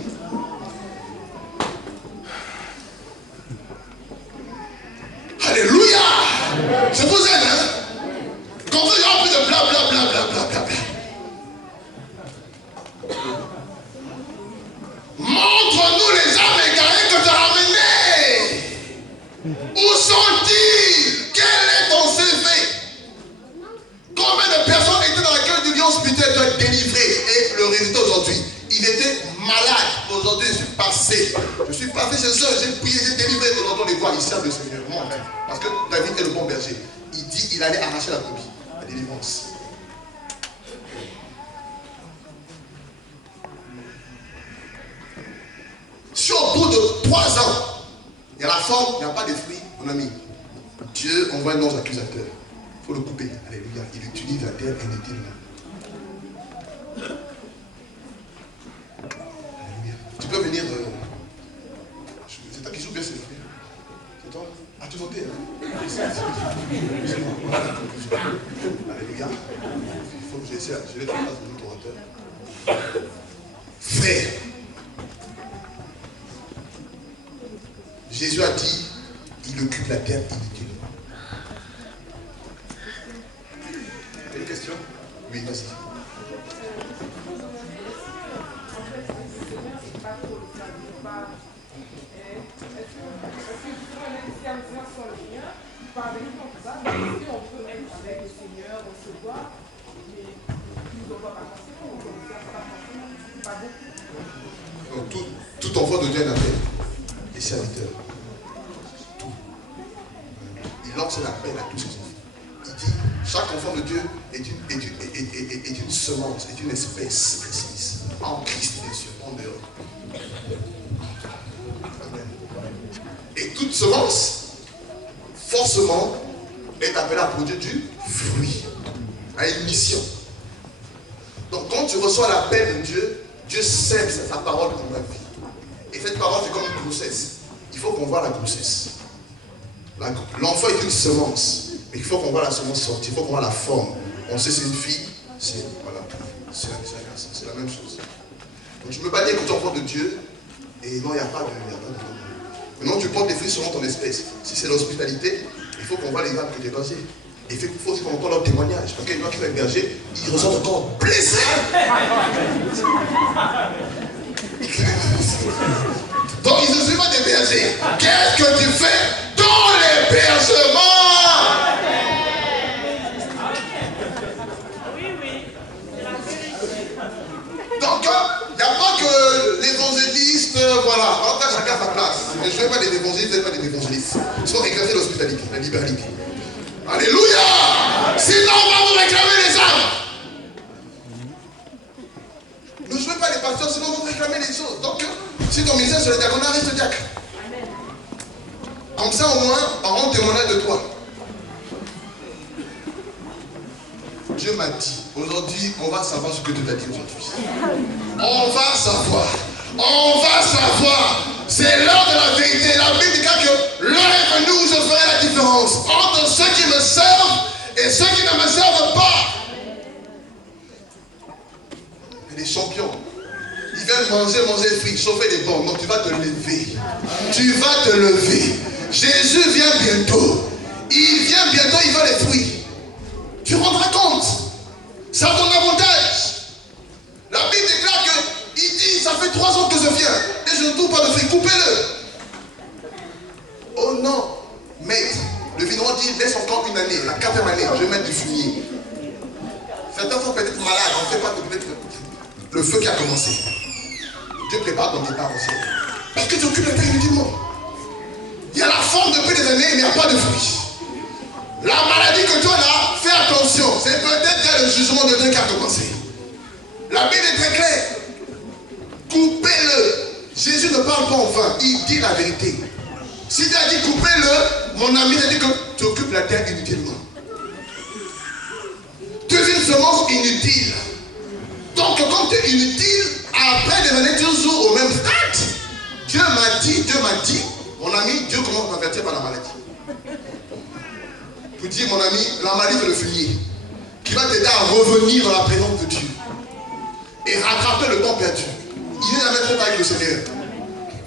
Alléluia. Je vous aide, hein. Quand vous avez plus de blablabla. Montre-nous les âmes égarées que tu as ramenées. Où sont-ils? Quel est ton CV? Combien de personnes étaient dans la gueule du lion spirituel doivent être délivrées? Et le résultat aujourd'hui, il était malade. Aujourd'hui, je suis passé. Je suis passé chez eux, j'ai prié, j'ai délivré. Aujourd'hui, on les voit, ils servent le Seigneur. Moi, parce que David est le bon berger. Il dit qu'il allait arracher la brebis, la délivrance. Si au bout de 3 ans, il y a la forme, il n'y a pas de fruits, mon ami, Dieu envoie un ange accusateur. Il faut le couper. Alléluia. Il utilise la terre inutilement. Alléluia. Tu peux venir. C'est toi qui joues bien, c'est toi. As-tu voté? Alléluia. Il faut que j'essaie. Je vais te passer de notre orateur. Frère. Jésus a dit, il occupe la terre inutilement. Vous avez une question? Oui, vas-y. Tout enfant de Dieu est appelé et serviteur. Tout. Il lance l'appel à tous ses enfants. Il dit, chaque enfant de Dieu est une semence, est une espèce précise. En Christ, bien sûr, en dehors. Amen. Et toute semence, forcément, est appelée à produire du fruit, à une mission. Donc quand tu reçois l'appel de Dieu, Dieu sème sa parole dans ta vie. Et cette parole, c'est comme une grossesse. Il faut qu'on voit la grossesse. L'enfant est une semence. Mais il faut qu'on voit la semence sortir. Il faut qu'on voit la forme. On sait c'est une fille. Voilà. C'est la même chose. Donc je ne peux pas dire que tu es enfant de Dieu. Et non, il n'y a pas de... Maintenant, tu portes des fruits selon ton espèce. Si c'est l'hospitalité, il faut qu'on voit les âmes que tu es berger. Et il faut aussi qu'on entende leur témoignage. Parce qu'il y a des gens qui sont bergers, ils ressortent encore blessés. Donc ils ne sont pas des bergers. Qu'est-ce que tu fais dans l'hébergement? Donc il n'y a pas que l'évangéliste, voilà, on a chacun sa place. Mais je ne fais pas des évangélistes, je ne fais pas des évangélistes. Ils sont réclamés l'hospitalité, la libéralité. Alléluia! Sinon on va vous réclamer les âmes. Ne jouez pas les pasteurs, sinon vous réclamez les choses. Donc, si ton ministère sur le diaconat, reste diacre. Comme ça, au moins, on rend témoignage de toi. Dieu m'a dit. Aujourd'hui, on va savoir ce que Dieu t'a dit aujourd'hui. On va savoir. On va savoir. C'est l'heure de la vérité. La Bible dit que l'heure est venue où je ferai la différence entre ceux qui me servent et ceux qui ne me servent pas. Et les champions, ils viennent manger frites, chauffer des bombes. Non, tu vas te lever. Tu vas te lever. Jésus vient bientôt. Il vient bientôt, il veut les fruits. Tu rendras compte. C'est à ton avantage. La Bible déclare que il dit, ça fait 3 ans que je viens et je ne trouve pas de fruits. Coupez-le. Oh non, maître. Le vigneron dit, laisse encore une année, la 4e année, je vais mettre du fumier. Certains sont peut-être malades, on ne fait pas peut-être le feu qui a commencé. Dieu prépare ton départ au ciel. Parce que tu occupes la terre inutilement. Il y a la forme depuis des années, mais il n'y a pas de fruits. La maladie que tu as là, fais attention. C'est peut-être le jugement de Dieu qui a commencé. La Bible est très claire. Coupez-le. Jésus ne parle pas en vain, il dit la vérité. Si tu as dit coupez-le, mon ami t'a dit que tu occupes la terre inutilement. Tu es une semence inutile. Donc comme tu es inutile, après des années toujours au même stade. Dieu m'a dit, mon ami, Dieu commence à t'avertir par la maladie. Pour dire mon ami, la maladie c'est le fumier qui va t'aider à revenir dans la présence de Dieu et rattraper le temps perdu. Il n'est jamais trop tard avec le Seigneur.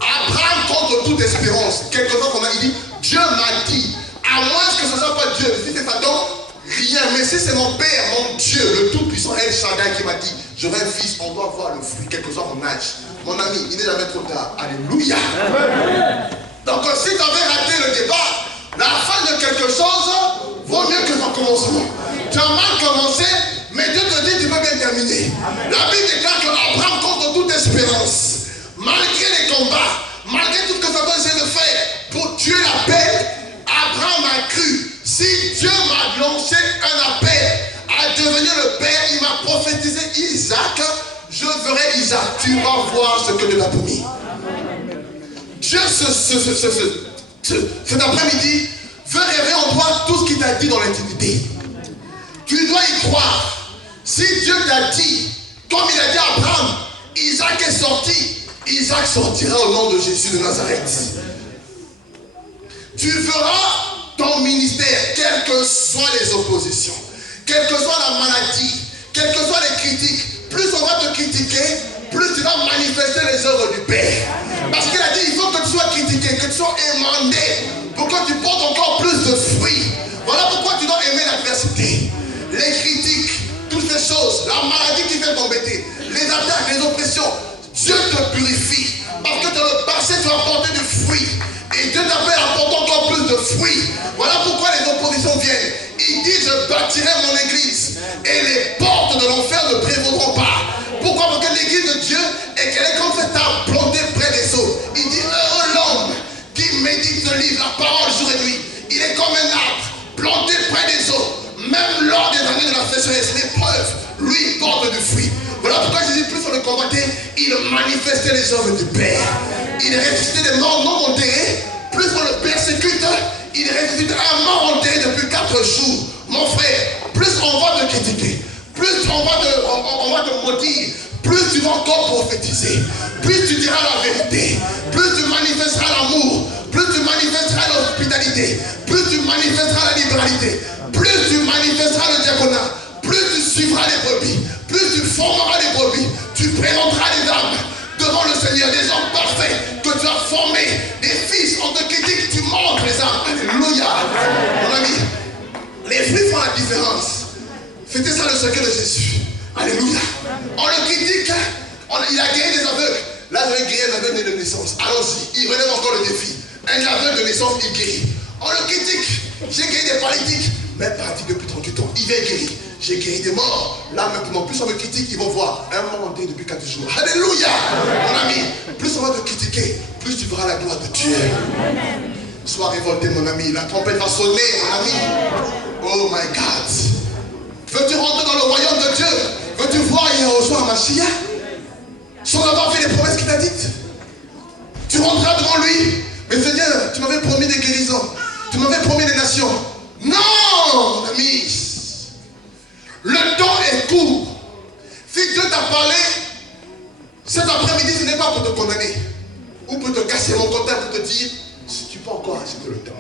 Abraham contre toute espérance, quelquefois qu'on a dit, Dieu m'a dit, à moins que ce ne soit pas Dieu, si c'est Satan, rien, mais si c'est mon Père, mon Dieu, le Tout-Puissant El Shaddai qui m'a dit, j'aurai un fils, on doit voir le fruit, quel que soit mon âge. Mon ami, il n'est jamais trop tard. Alléluia. Donc si tu avais raté le départ, la fin de quelque chose vaut mieux que son commencement. Tu as mal commencé, mais Dieu te dit tu peux bien terminer. La Bible déclare qu'Abraham contre toute espérance, malgré les combats, malgré tout ce que Satan essaie de faire pour tuer la paix, Abraham a cru. Si Dieu m'a lancé un appel à devenir le père, il m'a prophétisé Isaac, je verrai Isaac, tu vas voir ce que Dieu t'a promis. Dieu cet après-midi veut révéler en toi tout ce qu'il t'a dit dans l'intimité. Tu dois y croire. Si Dieu t'a dit, comme il a dit à Abraham, Isaac est sorti, Isaac sortira au nom de Jésus de Nazareth. Tu feras ton ministère, quelles que soient les oppositions, quelle que soit la maladie, quelles que soient les critiques. Plus on va te critiquer, plus tu vas manifester les œuvres du Père. Parce qu'il a dit, il faut que tu sois critiqué, que tu sois émandé, pour que tu portes encore plus de fruits. Voilà pourquoi tu dois aimer l'adversité. Les critiques, toutes ces choses, la maladie qui vient t'embêter, les attaques, les oppressions, Dieu te purifie. Parce que dans le passé, tu as porté du fruit. Et Dieu t'appelle à porter encore plus de fruits. Voilà pourquoi les oppositions viennent. Il dit, je bâtirai mon église. Et les portes de l'enfer ne prévaudront pas. Pourquoi? Parce que l'église de Dieu est qu'elle est comme cet arbre planté près des eaux. Il dit, heureux l'homme qui médite ce livre, la parole jour et nuit. Il est comme un arbre planté près des eaux. Même lors des années de la sécheresse, l'épreuve, lui, porte du fruit. Voilà pourquoi Jésus, plus on le combattait, il manifestait les œuvres du Père. Il ressuscitait des morts non enterrés. Plus on le persécute, il ressuscite un mort enterré depuis 4 jours. Mon frère, plus on va te critiquer, plus on va te maudire, plus tu vas encore prophétiser, plus tu diras la vérité, plus tu manifesteras l'amour, plus tu manifesteras l'hospitalité, plus tu manifesteras la libéralité, plus tu manifesteras le diaconat, plus tu suivras les brebis, plus tu formeras les brebis, tu présenteras les âmes devant le Seigneur, des hommes parfaits que tu as formés, des fils, on te critique, tu montres les âmes. Alléluia. Mon ami, les fruits font la différence. C'était ça le secret de Jésus. Alléluia. On le critique, il a guéri des aveugles. Là, je vais guérir un aveugle né de naissance. Allons-y, il relève encore le défi. Un aveugle de naissance, il guérit. On le critique. J'ai guéri des paralytiques. Mais paralytique depuis 38 ans, il est guéri. J'ai guéri des morts. Là maintenant, plus on me critique, ils vont voir un mort enterré depuis 4 jours. Alléluia. Mon ami, plus on va te critiquer, plus tu verras la gloire de Dieu. Sois révolté, mon ami. La trompette va sonner, mon ami. Oh my God. Veux-tu rentrer dans le royaume de Dieu? Veux-tu voir Yahushua Mashiach sans avoir fait les promesses qu'il t'a dites? Tu rentreras devant lui. Mais Seigneur, tu m'avais promis des guérisons. Tu m'avais promis des nations. Non, mon ami. Le n'est pas pour te condamner ou pour te casser mon compteur, pour te dire si tu peux encore accepter le temps.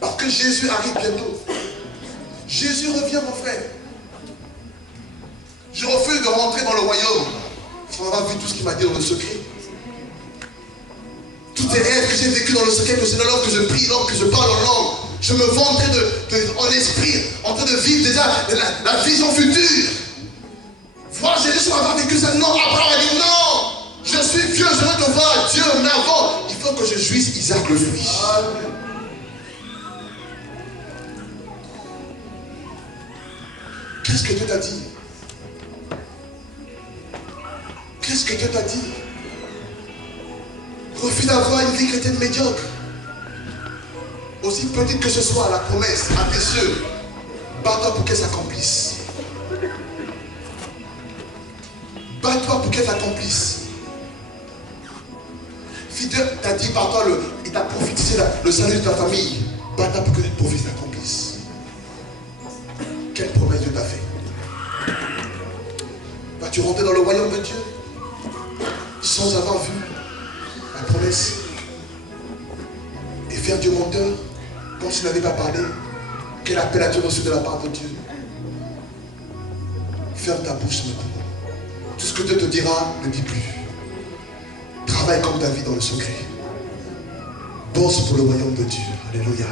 Parce que Jésus arrive bientôt. Jésus revient, mon frère. Je refuse de rentrer dans le royaume sans avoir vu tout ce qu'il m'a dit dans le secret. Tous les rêves que j'ai vécu dans le secret, que c'est dans l'ordre que je prie, l'ordre que je parle en langue. Je me vois en esprit, en train de vivre déjà la vision future. Voir Jésus sans avoir vécu ça. Non, Abraham a dit non. Je suis vieux, je veux te voir Dieu, mais avant, il faut que je jouisse Isaac le fruit. Qu'est-ce que Dieu t'a dit? Qu'est-ce que Dieu t'a dit? Refuse d'avoir une vie chrétienne médiocre. Aussi petite que ce soit, la promesse à tes yeux, bats-toi pour qu'elle s'accomplisse. Bats-toi pour qu'elle s'accomplisse. Si Dieu t'a dit par toi, il t'a prophétisé le salut de ta famille, bats-toi pour que cette prophétie s'accomplisse. Quelle promesse Dieu t'a fait? Vas-tu rentrer dans le royaume de Dieu sans avoir vu la promesse et faire Dieu menteur comme s'il n'avait pas parlé? Quel appel as-tu reçu de la part de Dieu? Ferme ta bouche maintenant. Tout ce que Dieu te dira, ne dis plus. Travaille comme David dans le secret. Bosse pour le royaume de Dieu. Alléluia.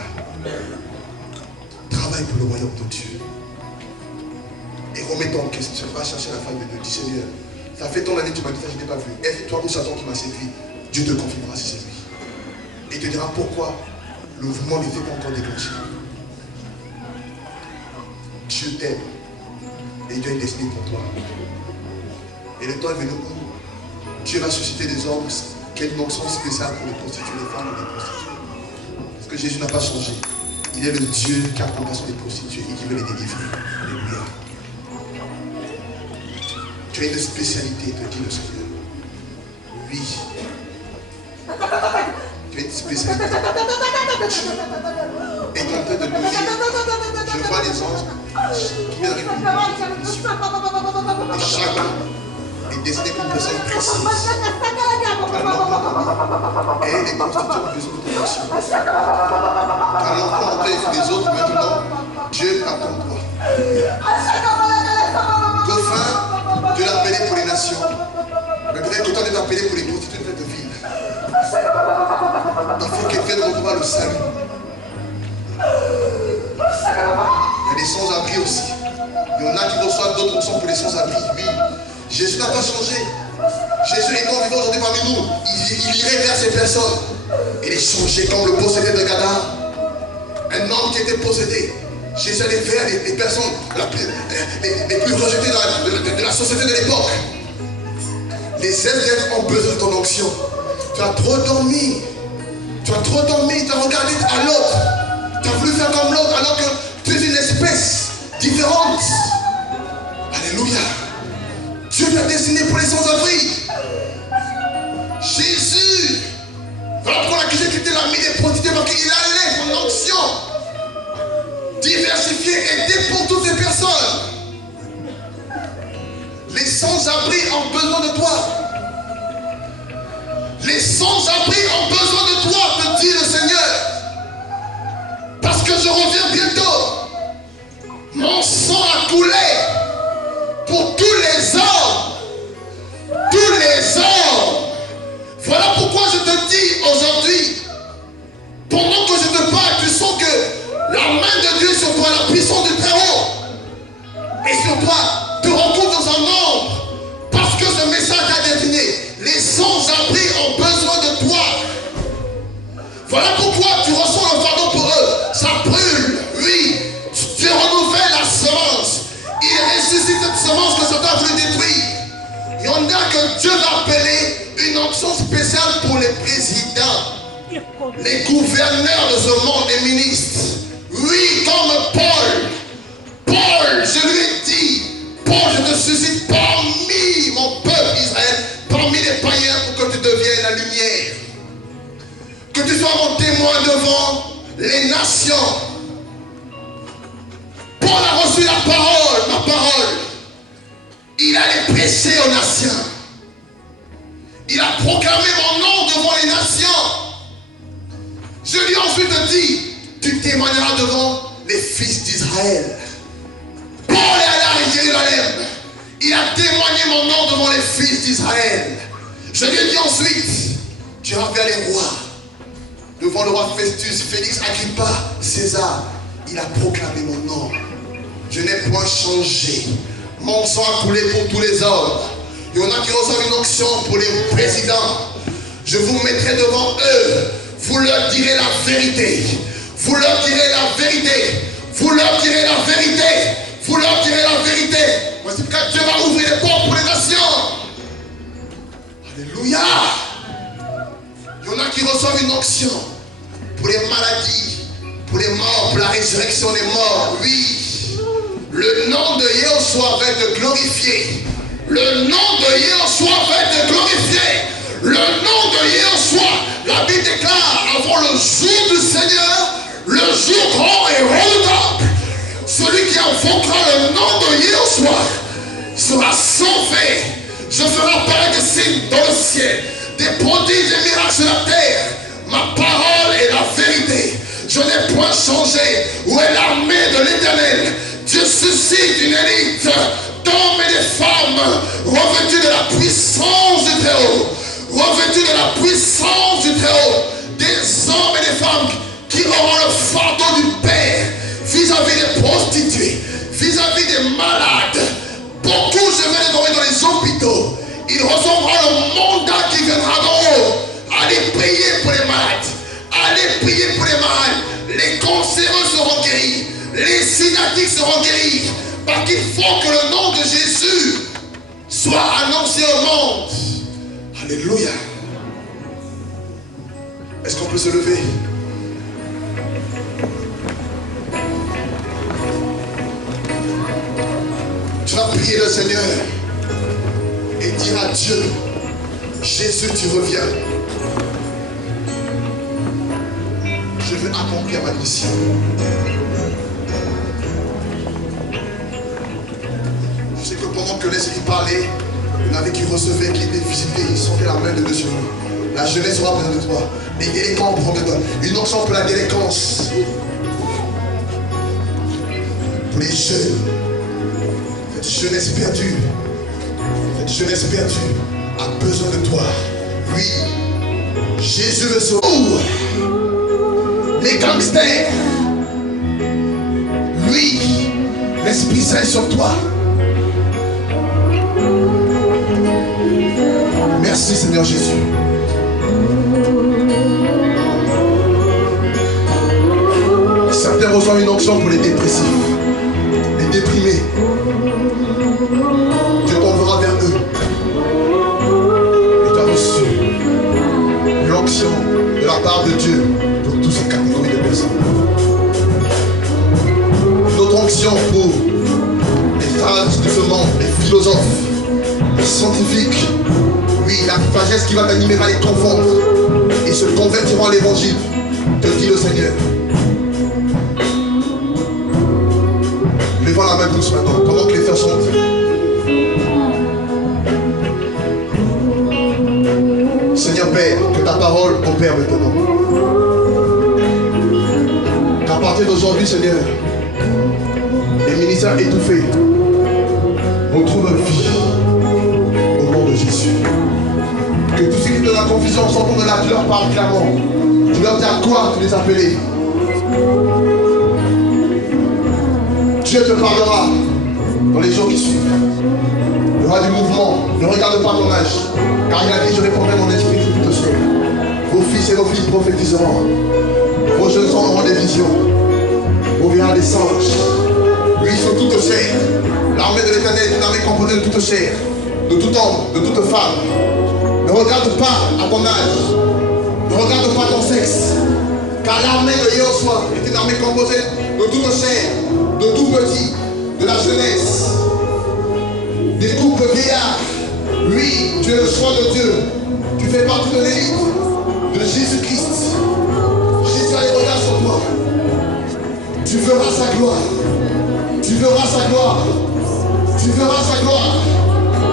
Travaille pour le royaume de Dieu. Et remets-toi en question. Va chercher la femme de Dieu. Dis Seigneur, ça fait tant d'années que tu m'as dit ça, je n'ai pas vu. Est-ce toi ou Satan qui m'a séduit? Dieu te confirmera si c'est lui. Et il te dira pourquoi le mouvement ne s'est pas encore déclenché. Dieu t'aime. Et Dieu a une destinée pour toi. Et le temps est venu où Dieu va susciter des hommes qui ont une onction spéciale pour les prostituées, les femmes et les prostituées. Parce que Jésus n'a pas changé. Il est le Dieu qui a compassion des prostituées et qui veut les délivrer. Alléluia. Tu as une spécialité, te dit le Seigneur. Oui. Tu as une spécialité. Dieu est en train de donner. Je vois des anges qui viennent répondre. Et chacun est destiné pour une personne précise. Et les prostituées ont besoin de protection. Car l'enfant en fait des autres maintenant, Dieu attend toi. Dauphin, Dieu l'a appelé pour les nations. Mais peut-être que toi tu es appelé pour les prostituées de cette ville. Il faut qu'elles viennent recevoir le salut. Il y a des sans-abri aussi. Il y en a qui reçoivent d'autres sont pour les sans-abri. Oui. Jésus n'a pas changé. Jésus étant vivant aujourd'hui parmi nous, il irait vers ces personnes et les changer comme le possédé de Gadara. Un homme qui était possédé. Jésus allait vers les personnes les plus rejetées de la société de l'époque. Les SDF ont besoin de ton onction. Tu as trop dormi. Tu as trop dormi. Tu as regardé à l'autre. Tu as voulu faire comme l'autre alors que tu es une espèce différente. Alléluia. Dieu t'a destiné pour les sans-abri. Jésus. Voilà pourquoi la Jésus était l'ami des prostituées, parce qu'il allait son onction diversifier, aider pour toutes ces personnes. Les sans-abri ont besoin de toi. Les sans-abri ont besoin de toi, te dit le Seigneur. Parce que je reviens bientôt. Mon sang a coulé pour tous les hommes. Tous les hommes. Voilà pourquoi je te dis aujourd'hui, pendant que je te parle, tu sens que la main de Dieu sur toi, la puissance du Très-Haut et sur toi te recouvre dans un nombre. Parce que ce message a défini. Les sans-abri ont besoin de toi. Voilà pourquoi tu ressens le fardeau pour eux. Ça brûle. Oui. Tu renouvelles la semence. Il ressuscite cette semence que Satan a voulu détruire. Il y en a que Dieu va appeler une onction spéciale pour les présidents, les gouverneurs de ce monde, les ministres. Oui, comme Paul. Paul, je lui ai dit, Paul, je te suscite parmi mon peuple Israël, parmi les païens, pour que tu deviennes la lumière. Que tu sois mon témoin devant les nations. Paul a reçu la parole, ma parole. Il allait prêcher aux nations. Il a proclamé mon nom devant les nations. Je lui ai ensuite dit, tu témoigneras devant les fils d'Israël. Paul est allé à Jérusalem. Il a témoigné mon nom devant les fils d'Israël. Je lui ai dit ensuite, tu iras vers les rois. Devant le roi Festus, Félix, Agrippa, César. Il a proclamé mon nom. Je n'ai point changé. Mon sang a coulé pour tous les hommes. Il y en a qui reçoivent une onction pour les présidents. Je vous mettrai devant eux. Vous leur direz la vérité. Vous leur direz la vérité. Vous leur direz la vérité. Vous leur direz la vérité. Voici quand Dieu va ouvrir les portes pour les nations. Alléluia. Il y en a qui reçoivent une onction pour les maladies, pour les morts, pour la résurrection des morts. Oui. Le nom de Yehoshua va être glorifié. Le nom de Yehoshua va être glorifié. Le nom de Yehoshua, la Bible déclare, avant le jour du Seigneur, le jour grand et redoutable, celui qui invoquera le nom de Yehoshua sera sauvé. Je ferai apparaître des signes dans le ciel, des prodiges et miracles sur la terre. Ma parole est la vérité. Je n'ai point changé. Où est l'armée de l'Éternel? Dieu suscite une élite d'hommes et de femmes revêtus de la puissance du Très-Haut. Revêtus de la puissance du Très-Haut. Des hommes et des femmes qui auront le fardeau du Père vis-à-vis des prostituées, vis-à-vis des malades. Beaucoup, je vais les envoyer dans les hôpitaux. Ils recevront le mandat qui viendra d'en haut. Allez prier pour les malades. Allez prier pour les malades. Les cancéreux seront guéris. Les synaptiques seront guéris. Parce qu'il faut que le nom de Jésus soit annoncé au monde. Alléluia. Est-ce qu'on peut se lever? Tu vas prier le Seigneur et dire à Dieu, Jésus, tu reviens. Je veux accomplir ma mission. Je sais que pendant que l'Esprit parlait, il y en avait qui recevaient, qui étaient visités, ils sentaient la main de Dieu sur nous. La jeunesse sera besoin de toi. Les délinquants auront besoin de toi. Une onction pour la délinquance. Pour les jeunes. Cette jeunesse perdue. Cette jeunesse perdue a besoin de toi. Oui. Jésus le sauve. Les gangsters. Lui. L'Esprit Saint sur toi. Merci Seigneur Jésus. Certains reçoivent une onction pour les dépressifs, les déprimés. Dieu t'enverra vers eux. Et tu as reçu l'onction de la part de Dieu pour toutes ces catégories de personnes. Une autre onction pour les sages de ce monde, les philosophes, les scientifiques. Oui, la sagesse qui va t'animer va les confondre et se convertiront à l'évangile, te dit le Seigneur. Levons la main tous maintenant, pendant que les frères chantent. Seigneur Père, que ta parole opère maintenant. Qu'à partir d'aujourd'hui, Seigneur, les ministères étouffés retrouvent vie au nom de Jésus. Que tous ceux qui sont dans la confusion sortent de là, tu leur parles clairement. Tu leur dis à quoi tu les appelais. Dieu te parlera dans les jours qui suivent. Le roi du mouvement, ne regarde pas ton âge, car il a dit, je répondrai mon esprit tout au ciel. Vos fils et vos filles prophétiseront. Vos jeunes enfants auront des visions. Vous verrez des singes. Oui, sur toute chair. L'armée de l'Éternel est une armée composée de toute chair, de tout homme, de toute femme. Ne regarde pas à ton âge. Ne regarde pas ton sexe. Car l'armée de Yehoshua est une armée composée de toute chair, de tout petit, de la jeunesse, des couples vieillards. Oui, tu es le choix de Dieu. Tu fais partie de l'élite de Jésus-Christ. Jésus a les regards sur toi. Tu verras sa gloire. Tu verras sa gloire. Tu verras sa gloire.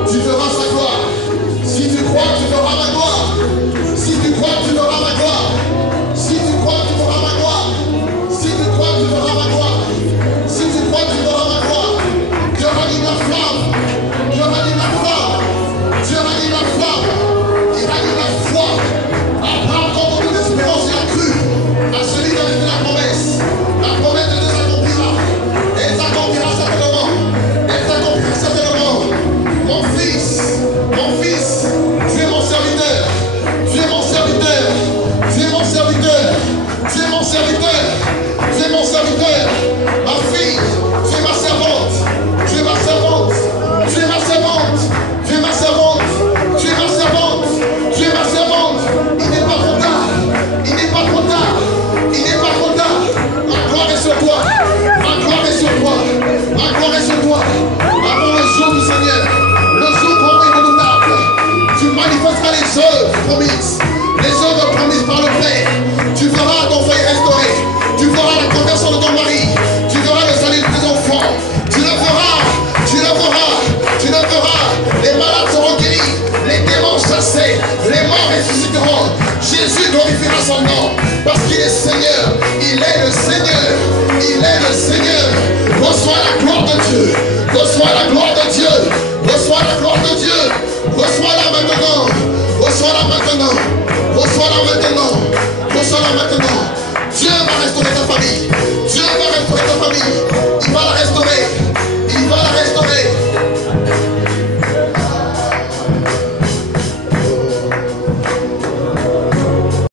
Tu verras sa gloire. Si tu crois, tu verras la gloire. les œuvres promises. Les œuvres promises par le Père. Tu verras ton foyer restauré. Tu verras la conversion de ton mari. Tu verras le salut de tes enfants. Tu le verras. Tu le verras. Tu le verras. Les malades seront guéris. Les démons chassés. Les morts ressusciteront. Jésus glorifiera son nom. Parce qu'il est Seigneur. Il est le Seigneur. Il est le Seigneur. Reçois la gloire de Dieu. Reçois la gloire de Dieu. Reçois la gloire de Dieu. Reçois-la maintenant. Reçois-la maintenant. Reçois-la maintenant. Reçois-la maintenant. Dieu va restaurer ta famille. Dieu va restaurer ta famille. Il va la restaurer.